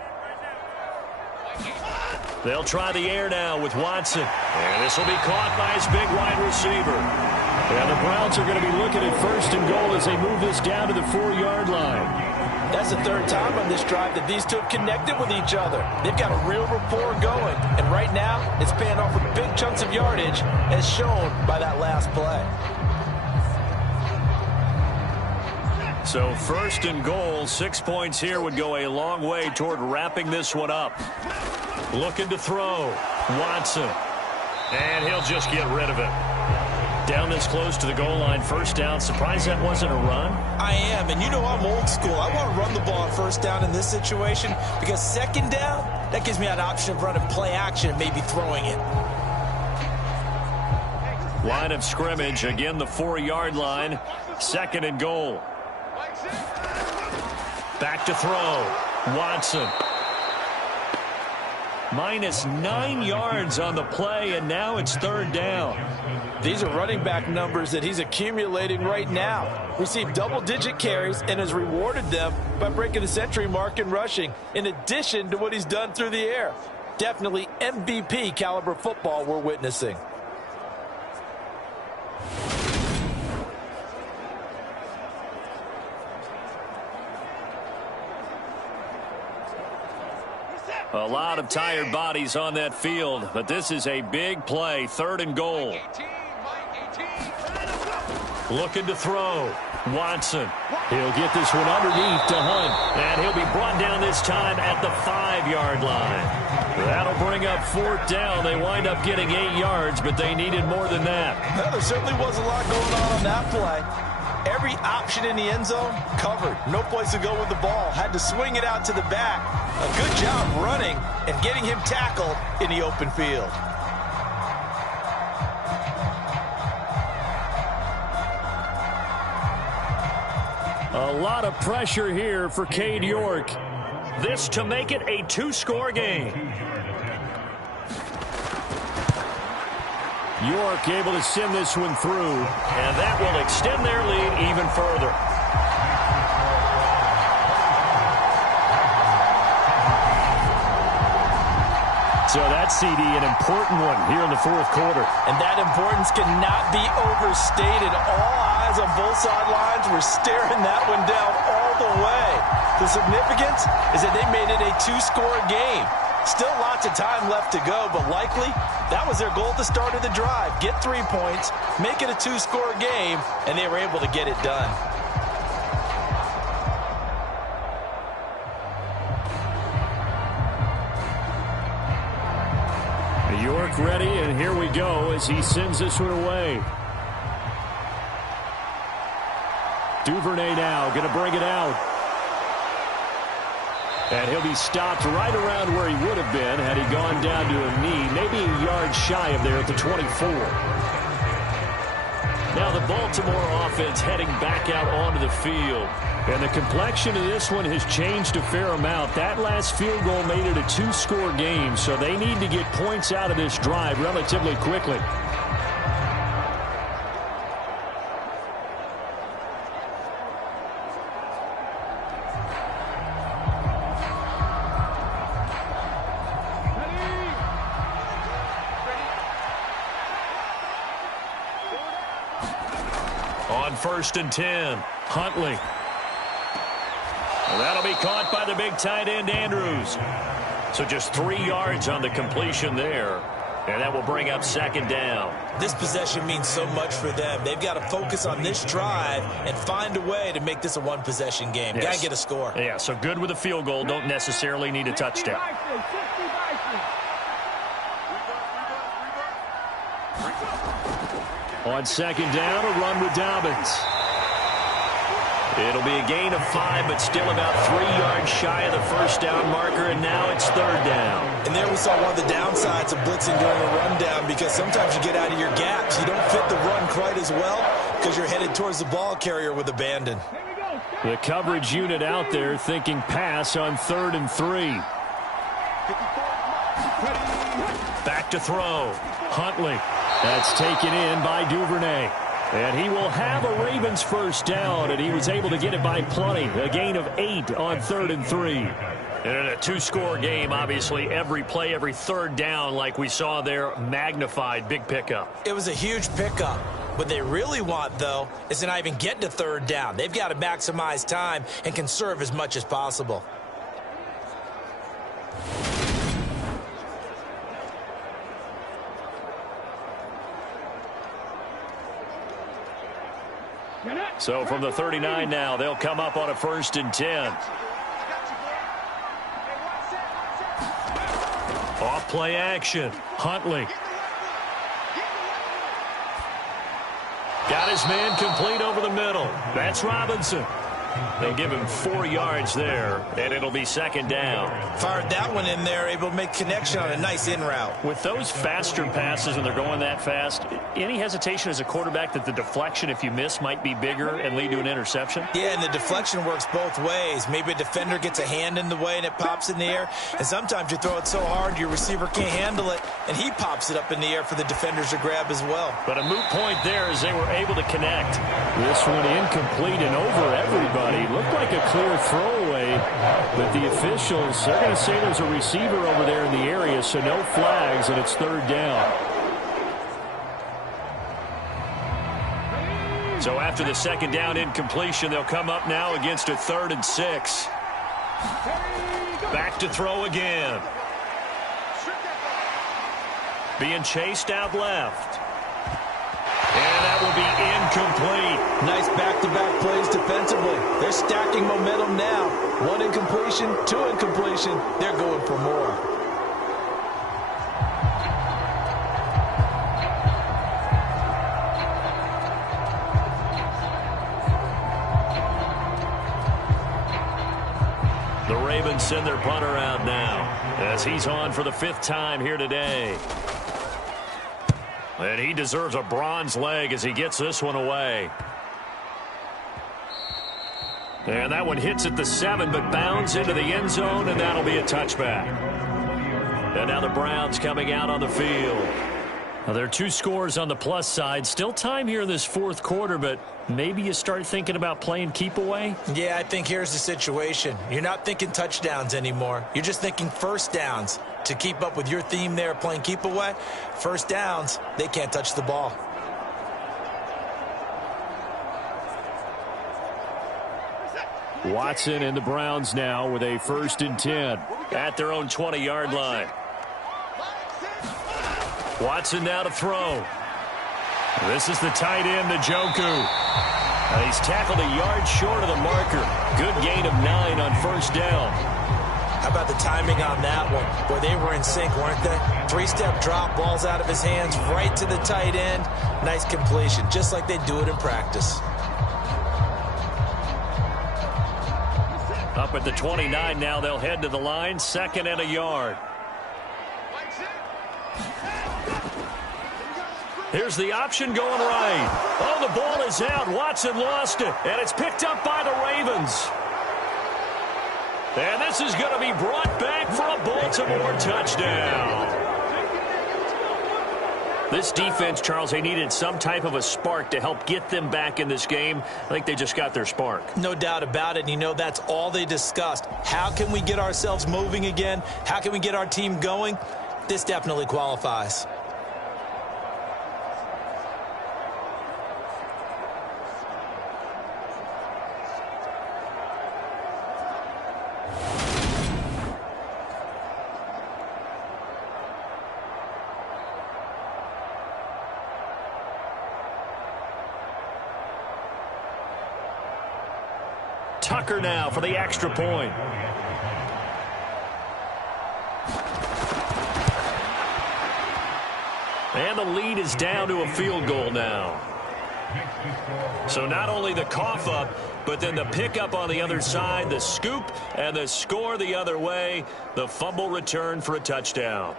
They'll try the air now with Watson. And this will be caught by his big wide receiver. And the Browns are going to be looking at 1st and goal as they move this down to the 4-yard line. That's the 3rd time on this drive that these two have connected with each other. They've got a real rapport going. And right now, it's paying off with big chunks of yardage, as shown by that last play. So 1st and goal, 6 points here would go a long way toward wrapping this one up. Looking to throw. Watson. And he'll just get rid of it. Down this close to the goal line, 1st down. Surprised that wasn't a run? I am, and you know I'm old school. I want to run the ball on 1st down in this situation because 2nd down, that gives me an option of running play action and maybe throwing it. Line of scrimmage, again the 4-yard line. 2nd and goal. Back to throw. Watson. -9 yards on the play, and now it's 3rd down. These are running back numbers that he's accumulating right now. Received double-digit carries and has rewarded them by breaking the century mark in rushing, in addition to what he's done through the air. Definitely MVP caliber football we're witnessing. A lot of tired bodies on that field, but this is a big play. 3rd and goal. Looking to throw. Watson. He'll get this one underneath to Hunt. And he'll be brought down this time at the 5-yard line. That'll bring up 4th down. They wind up getting 8 yards, but they needed more than that. Well, there certainly was a lot going on that play. Every option in the end zone covered. No place to go with the ball. Had to swing it out to the back. A good job running and getting him tackled in the open field. A lot of pressure here for Cade York. This to make it a 2-score game. York able to send this one through. And that will extend their lead even further. So that CD, an important one here in the 4th quarter. And that importance cannot be overstated. All eyes on both sidelines were staring that one down all the way. The significance is that they made it a 2-score game. Still lots of time left to go, but likely that was their goal at the start of the drive. Get 3 points, make it a 2-score game, and they were able to get it done. York ready, and here we go as he sends this one away. Duvernay now going to bring it out. And he'll be stopped right around where he would have been had he gone down to a knee, maybe a yard shy of there at the 24. Now the Baltimore offense heading back out onto the field. And the complexion of this one has changed a fair amount. That last field goal made it a 2-score game, so they need to get points out of this drive relatively quickly. On 1st and 10, Huntley. And that'll be caught by the big tight end, Andrews. So just 3 yards on the completion there. And that will bring up second down. This possession means so much for them. They've got to focus on this drive and find a way to make this a one-possession game. Yes. Got to get a score. Yeah, so good with a field goal. Don't necessarily need a touchdown. On second down, a run with Dobbins. It'll be a gain of 5, but still about 3 yards shy of the first down marker, and now it's third down. And there we saw one of the downsides of blitzing during a rundown, because sometimes you get out of your gaps. You don't fit the run quite as well because you're headed towards the ball carrier with abandon. The coverage unit out there thinking pass on 3rd and 3. Back to throw. Huntley. That's taken in by Duvernay. And he will have a Ravens first down, and he was able to get it by plenty. A gain of 8 on 3rd and 3. And in a 2-score game, obviously, every play, every third down, like we saw there, magnified. Big pickup. It was a huge pickup. What they really want, though, is to not even get to third down. They've got to maximize time and conserve as much as possible. So from the 39 now, they'll come up on a 1st and 10. Off play action. Huntley. Got his man complete over the middle. That's Robinson. They'll give him 4 yards there, and it'll be second down. Fired that one in there, able to make connection on a nice in route. With those faster passes when they're going that fast, any hesitation as a quarterback that the deflection, if you miss, might be bigger and lead to an interception? Yeah, and the deflection works both ways. Maybe a defender gets a hand in the way and it pops in the air, and sometimes you throw it so hard your receiver can't handle it, and he pops it up in the air for the defenders to grab as well. But a moot point there as they were able to connect. This one incomplete and over everybody. Looked like a clear throwaway, but the officials, they're going to say there's a receiver over there in the area, so no flags, and it's third down. So after the second down incompletion, they'll come up now against a 3rd and 6. Back to throw again. Being chased out left. And that will be incomplete. Nice back-to-back plays defensively. They're stacking momentum now. 1 incompletion, 2 incompletion. They're going for more. The Ravens send their punter out now as he's on for the 5th time here today. And he deserves a bronze leg as he gets this one away. And that one hits at the 7, but bounds into the end zone, and that'll be a touchback. And now the Browns coming out on the field. Now, there are 2 scores on the plus side. Still time here in this 4th quarter, but maybe you start thinking about playing keep away? Yeah, I think here's the situation. You're not thinking touchdowns anymore. You're just thinking first downs. To keep up with your theme there, playing keep away, first downs, they can't touch the ball. Watson and the Browns now with a 1st and 10. At their own 20-yard line. Watson now to throw. This is the tight end, Njoku. He's tackled a yard short of the marker. Good gain of 9 on 1st down. How about the timing on that one? Boy, they were in sync, weren't they? 3-step drop, balls out of his hands, right to the tight end. Nice completion, just like they do it in practice. Up at the 29 now, they'll head to the line, 2nd and a yard. Here's the option going right. Oh, the ball is out. Watson lost it, and it's picked up by the Ravens. And this is going to be brought back for a Baltimore touchdown. This defense, Charles, they needed some type of a spark to help get them back in this game. I think they just got their spark. No doubt about it. And you know, that's all they discussed. How can we get ourselves moving again? How can we get our team going? This definitely qualifies. Tucker now for the extra point. And the lead is down to a field goal now. So not only the cough up, but then the pickup on the other side, the scoop, and the score the other way. The fumble return for a touchdown.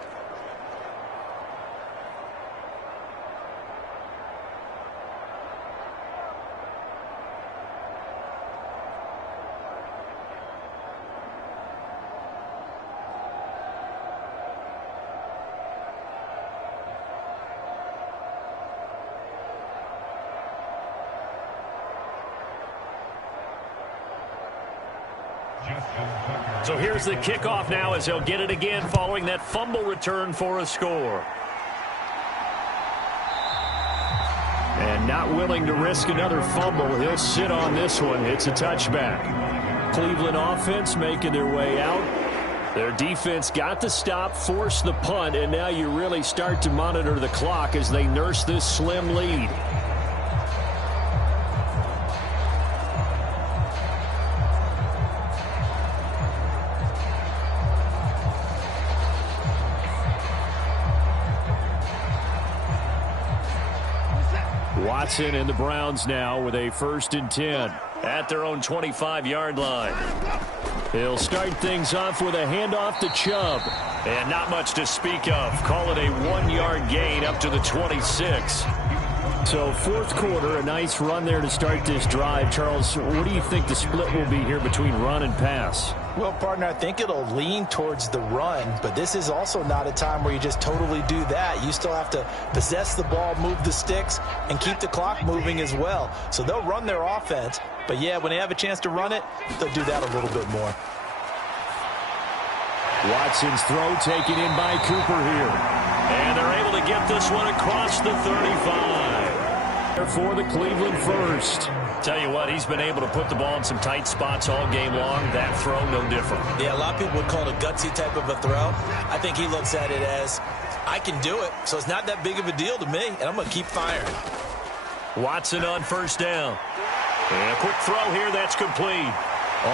So here's the kickoff now as he'll get it again following that fumble return for a score. And not willing to risk another fumble. He'll sit on this one. It's a touchback. Cleveland offense making their way out. Their defense got the stop, forced the punt, and now you really start to monitor the clock as they nurse this slim lead. Watson and the Browns now with a 1st and 10 at their own 25-yard line. He'll start things off with a handoff to Chubb. And not much to speak of. Call it a 1-yard gain up to the 26. So 4th quarter, a nice run there to start this drive. Charles, what do you think the split will be here between run and pass? Well, partner, I think it'll lean towards the run, but this is also not a time where you just totally do that. You still have to possess the ball, move the sticks, and keep the clock moving as well. So they'll run their offense, but yeah, when they have a chance to run it, they'll do that a little bit more. Watson's throw taken in by Cooper here. And they're able to get this one across the 35. For the Cleveland first. Tell you what, he's been able to put the ball in some tight spots all game long. That throw, no different. Yeah, a lot of people would call it a gutsy type of a throw. I think he looks at it as, I can do it, so it's not that big of a deal to me, and I'm going to keep firing. Watson on 1st down. And a quick throw here, that's complete.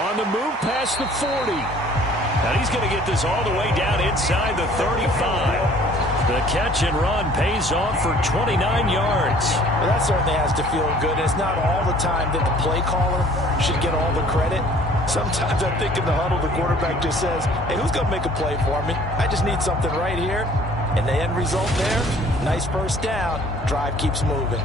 On the move past the 40. And he's going to get this all the way down inside the 35. The catch and run pays off for 29 yards. Well, that certainly has to feel good. It's not all the time that the play caller should get all the credit. Sometimes I think in the huddle, the quarterback just says, hey, who's going to make a play for me? I just need something right here. And the end result there, nice 1st down. Drive keeps moving.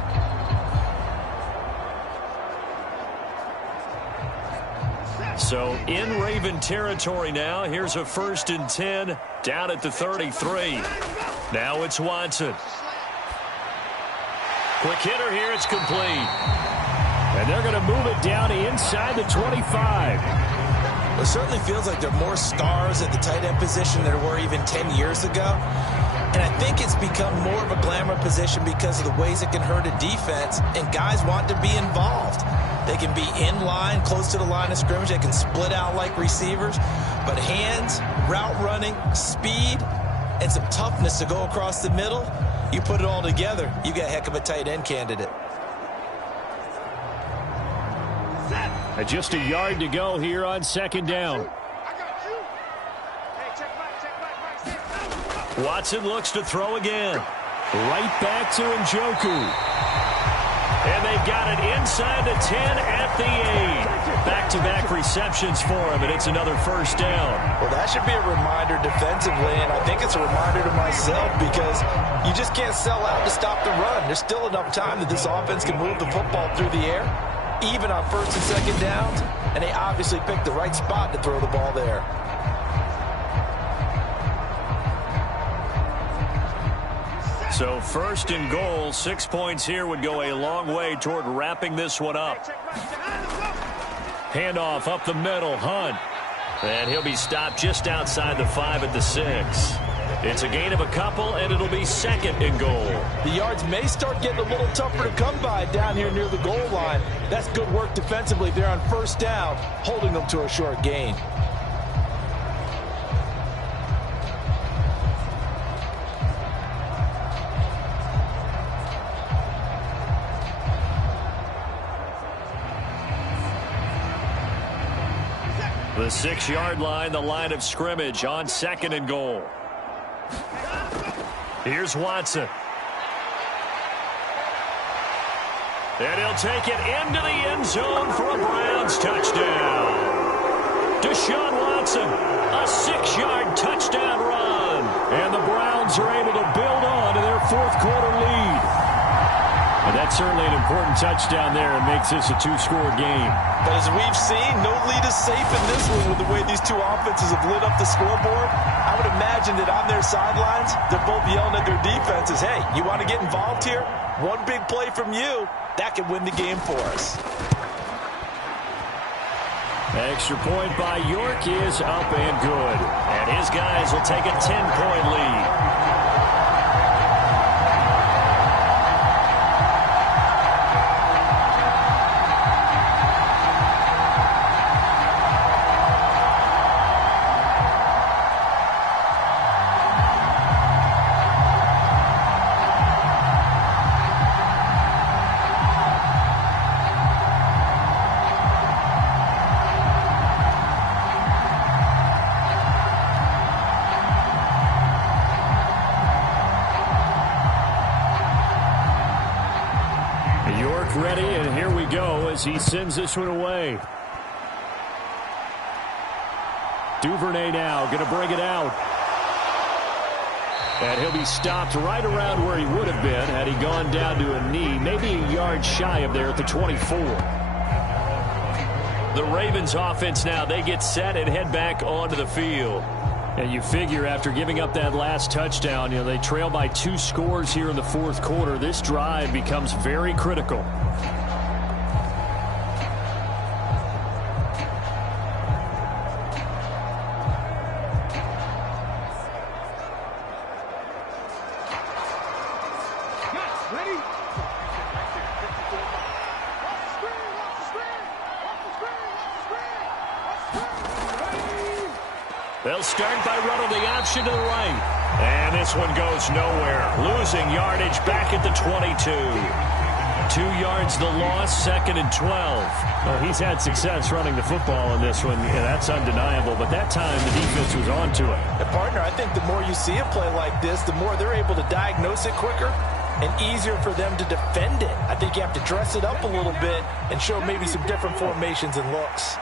So in Raven territory now. Here's a 1st and 10 down at the 33. Now it's Watson. Quick hitter here. It's complete. And they're going to move it down inside the 25. Well, it certainly feels like there are more stars at the tight end position than there were even 10 years ago. And I think it's become more of a glamour position because of the ways it can hurt a defense, and guys want to be involved. They can be in line, close to the line of scrimmage. They can split out like receivers. But hands, route running, speed, and some toughness to go across the middle, you put it all together, you got a heck of a tight end candidate. And just a yard to go here on 2nd down. Watson looks to throw again. Right back to Njoku. And they've got it inside the 10 at the 8. Back-to-back receptions for him, and it's another 1st down. Well, that should be a reminder defensively, and I think it's a reminder to myself because you just can't sell out to stop the run. There's still enough time that this offense can move the football through the air, even on 1st and 2nd downs, and they obviously picked the right spot to throw the ball there. So 1st and goal, 6 points here would go a long way toward wrapping this one up. Handoff up the middle, Hunt. And he'll be stopped just outside the 5 at the 6. It's a gain of a couple, and it'll be 2nd and goal. The yards may start getting a little tougher to come by down here near the goal line. That's good work defensively there on 1st down, holding them to a short gain. The 6-yard line, the line of scrimmage on 2nd and goal. Here's Watson. And he'll take it into the end zone for a Browns touchdown. Deshaun Watson, a 6-yard touchdown run. And the Browns are able to build on to their 4th quarter lead. And that's certainly an important touchdown there and makes this a 2-score game. But as we've seen, no lead is safe in this one with the way these two offenses have lit up the scoreboard. I would imagine that on their sidelines, they're both yelling at their defenses, hey, you want to get involved here? One big play from you, that could win the game for us. Extra point by York is up and good. And his guys will take a 10-point lead. Ready, and here we go as he sends this one away. Duvernay now going to bring it out. And he'll be stopped right around where he would have been had he gone down to a knee, maybe a yard shy of there at the 24. The Ravens offense now, they get set and head back onto the field. And you figure after giving up that last touchdown, they trail by 2 scores here in the 4th quarter. This drive becomes very critical. They'll start by running the option to the right. And this one goes nowhere. Losing yardage back at the 22. 2 yards the loss, 2nd and 12. Well, he's had success running the football in this one, and that's undeniable. But that time, the defense was on to it. And partner, I think the more you see a play like this, the more they're able to diagnose it quicker and easier for them to defend it. I think you have to dress it up a little bit and show maybe some different formations and looks.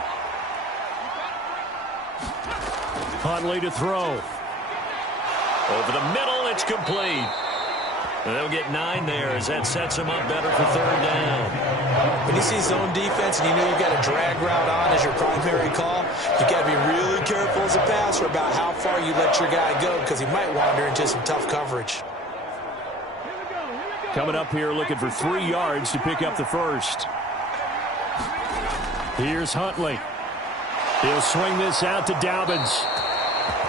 Huntley to throw. Over the middle, it's complete. And they'll get 9 there as that sets them up better for 3rd down. When you see zone defense and you know you've got a drag route on as your primary call, you've got to be really careful as a passer about how far you let your guy go because he might wander into some tough coverage. Coming up here looking for 3 yards to pick up the first. Here's Huntley. He'll swing this out to Dobbins.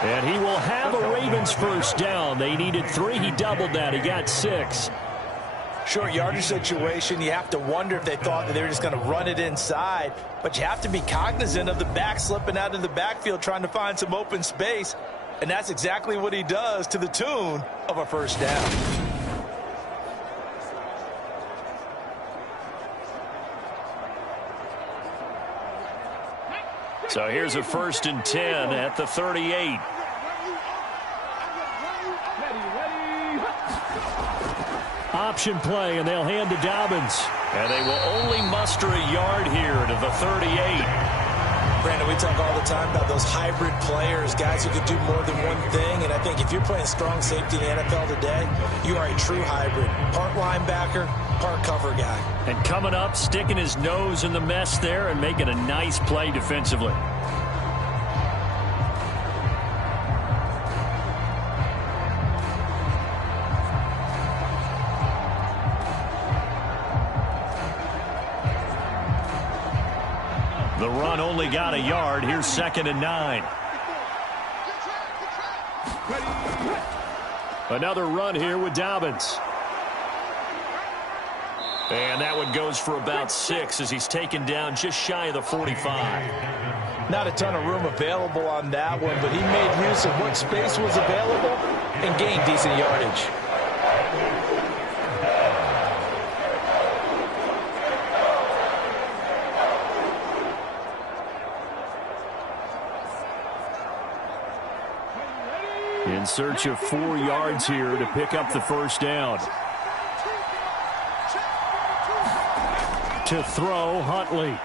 And he will have a Ravens first down. They needed 3. He doubled that. He got 6. Short yardage situation. You have to wonder if they thought that they were just going to run it inside. But you have to be cognizant of the back slipping out of the backfield trying to find some open space. And that's exactly what he does to the tune of a first down. So here's a 1st and 10 at the 38. Option play, and they'll hand to Dobbins. And they will only muster a yard here to the 38. Brandon, we talk all the time about those hybrid players, guys who can do more than one thing. And I think if you're playing strong safety in the NFL today, you are a true hybrid. Part linebacker, part cover guy. And coming up, sticking his nose in the mess there and making a nice play defensively. The run only got a yard. Here's 2nd and 9. Another run here with Dobbins. And that one goes for about 6 as he's taken down just shy of the 45. Not a ton of room available on that one, but he made use of what space was available and gained decent yardage. In search of 4 yards here to pick up the first down. To throw, Huntley.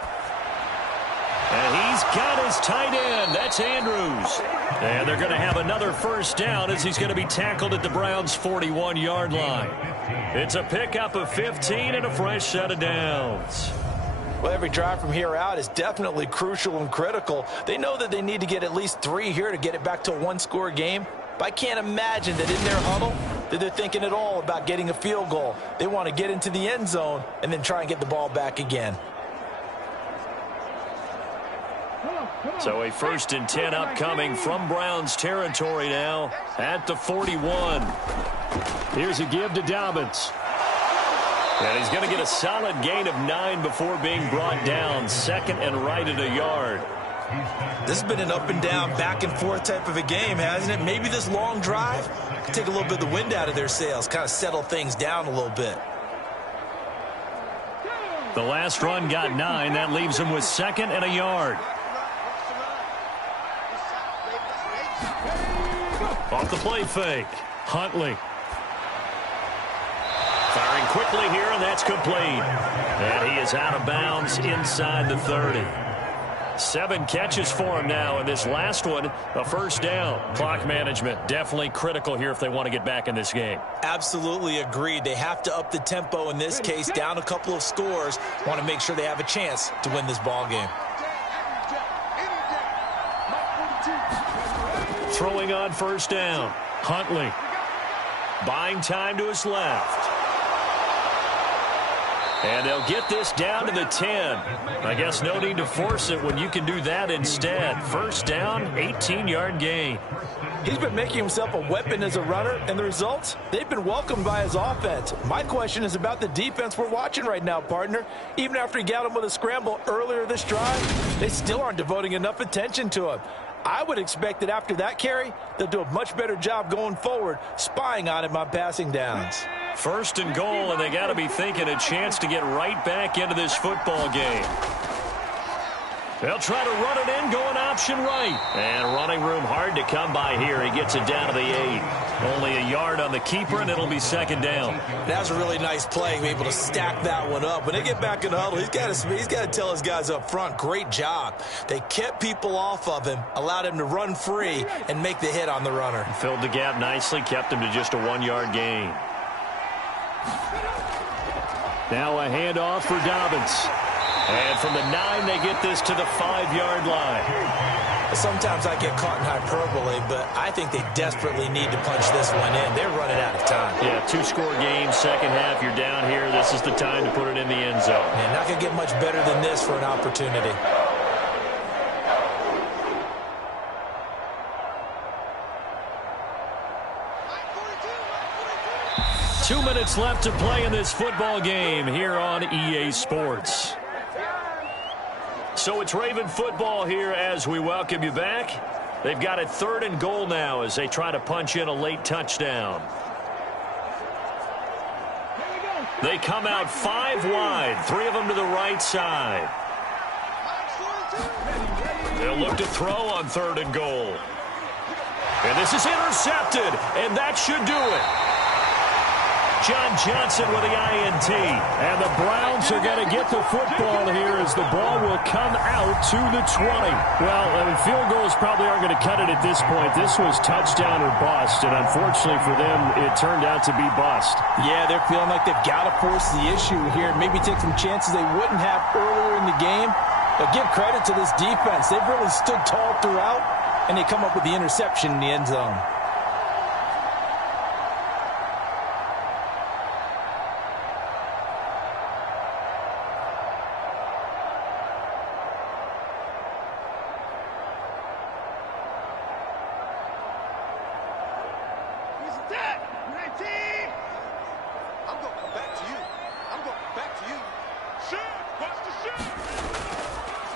And he's got his tight end. That's Andrews. And they're going to have another first down as he's going to be tackled at the Browns' 41-yard line. It's a pickup of 15 and a fresh set of downs. Well, every drive from here out is definitely crucial and critical. They know that they need to get at least 3 here to get it back to a one-score game. But I can't imagine that in their huddle that they're thinking at all about getting a field goal. They want to get into the end zone and then try and get the ball back again. So a 1st and 10 upcoming from Browns territory now at the 41. Here's a give to Dobbins. And he's going to get a solid gain of 9 before being brought down. 2nd and right at a yard. This has been an up and down, back and forth type of a game, hasn't it? Maybe this long drive could take a little bit of the wind out of their sails, kind of settle things down a little bit. The last run got 9. That leaves him with 2nd and a yard. Off the play fake. Huntley. Firing quickly here, and that's complete. And he is out of bounds inside the 30. 7 catches for him now, and this last one, a first down. Clock management, definitely critical here if they want to get back in this game. Absolutely agreed. They have to up the tempo in this case, down a couple of scores. Want to make sure they have a chance to win this ball game. Throwing on first down. Huntley. Buying time to his left. And they'll get this down to the 10. I guess no need to force it when you can do that instead. First down, 18-yard gain. He's been making himself a weapon as a runner, and the results, they've been welcomed by his offense. My question is about the defense we're watching right now, partner. Even after he got him with a scramble earlier this drive, they still aren't devoting enough attention to him. I would expect that after that carry, they'll do a much better job going forward, spying on him on passing downs. 1st and goal, and they got to be thinking a chance to get right back into this football game. They'll try to run it in, going option right. And running room hard to come by here. He gets it down to the 8. Only a yard on the keeper, and it'll be 2nd down. That's a really nice play, be able to stack that one up. When they get back in the huddle, he's got to tell his guys up front, great job. They kept people off of him, allowed him to run free, and make the hit on the runner. Filled the gap nicely, kept him to just a 1-yard gain. Now a handoff for Dobbins. And from the 9, they get this to the 5-yard line. Sometimes I get caught in hyperbole, but I think they desperately need to punch this one in. They're running out of time. Yeah, 2-score game, second half. You're down here. This is the time to put it in the end zone. Man, not going to get much better than this for an opportunity. Two minutes left to play in this football game here on EA Sports. So it's Raven football here as we welcome you back. They've got it 3rd and goal now as they try to punch in a late touchdown. They come out 5 wide, 3 of them to the right side. They'll look to throw on 3rd and goal. And this is intercepted, and that should do it. John Johnson with the INT. And the Browns are going to get the football here as the ball will come out to the 20. Well, I mean, field goals probably aren't going to cut it at this point. This was touchdown or bust, and unfortunately for them, it turned out to be bust. Yeah, they're feeling like they've got to force the issue here. Maybe take some chances they wouldn't have earlier in the game. But give credit to this defense. They've really stood tall throughout, and they come up with the interception in the end zone.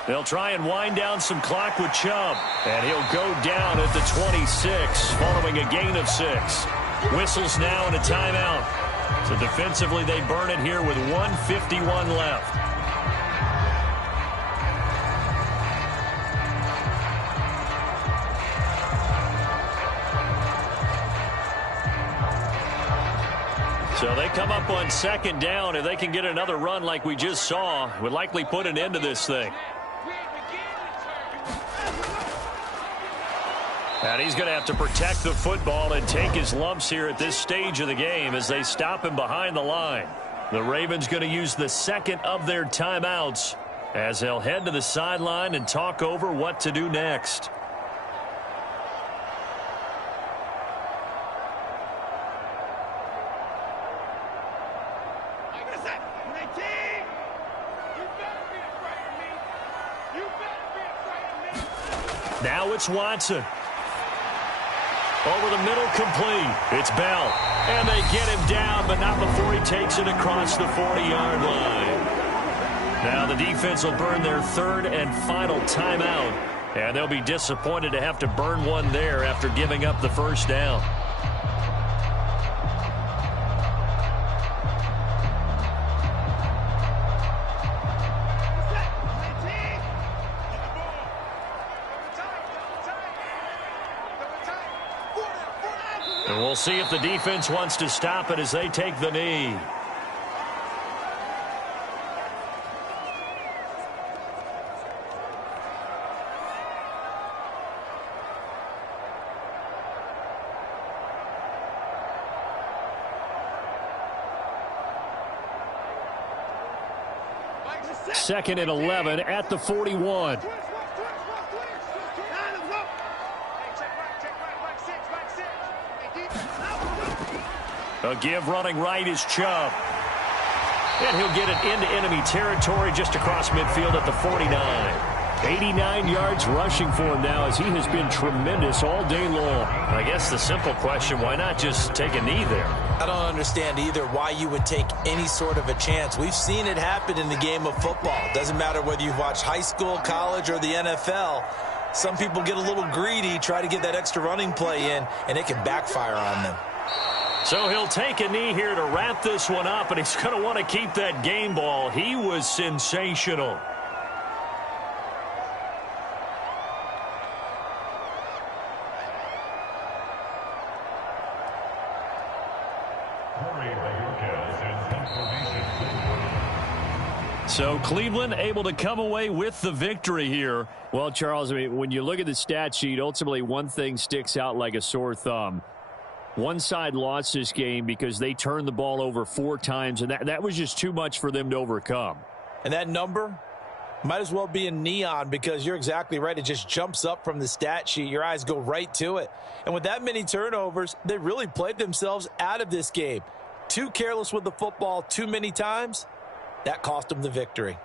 They'll try and wind down some clock with Chubb. And he'll go down at the 26 following a gain of 6. Whistles now and a timeout. So defensively they burn it here with 1:51 left. So they come up on second down. If they can get another run like we just saw, would likely put an end to this thing. And he's going to have to protect the football and take his lumps here at this stage of the game as they stop him behind the line. The Ravens going to use the second of their timeouts as they'll head to the sideline and talk over what to do next. Now it's Watson. Over the middle, complete. It's Bell. And they get him down, but not before he takes it across the 40-yard line. Now the defense will burn their third and final timeout. And they'll be disappointed to have to burn one there after giving up the first down. And we'll see if the defense wants to stop it as they take the knee. Second and 11 at the 41. A give running right is Chubb. And he'll get it into enemy territory just across midfield at the 49. 89 yards rushing for him now as he has been tremendous all day long. I guess the simple question, why not just take a knee there? I don't understand either why you would take any sort of a chance. We've seen it happen in the game of football. Doesn't matter whether you've watched high school, college, or the NFL. Some people get a little greedy, try to get that extra running play in, and it can backfire on them. So he'll take a knee here to wrap this one up, and he's going to want to keep that game ball. He was sensational. So Cleveland able to come away with the victory here. Well, Charles, I mean, when you look at the stat sheet, ultimately one thing sticks out like a sore thumb. One side lost this game because they turned the ball over 4 times, and that was just too much for them to overcome. And that number might as well be in neon because you're exactly right. It just jumps up from the stat sheet. Your eyes go right to it. And with that many turnovers, they really played themselves out of this game. Too careless with the football too many times. That cost them the victory.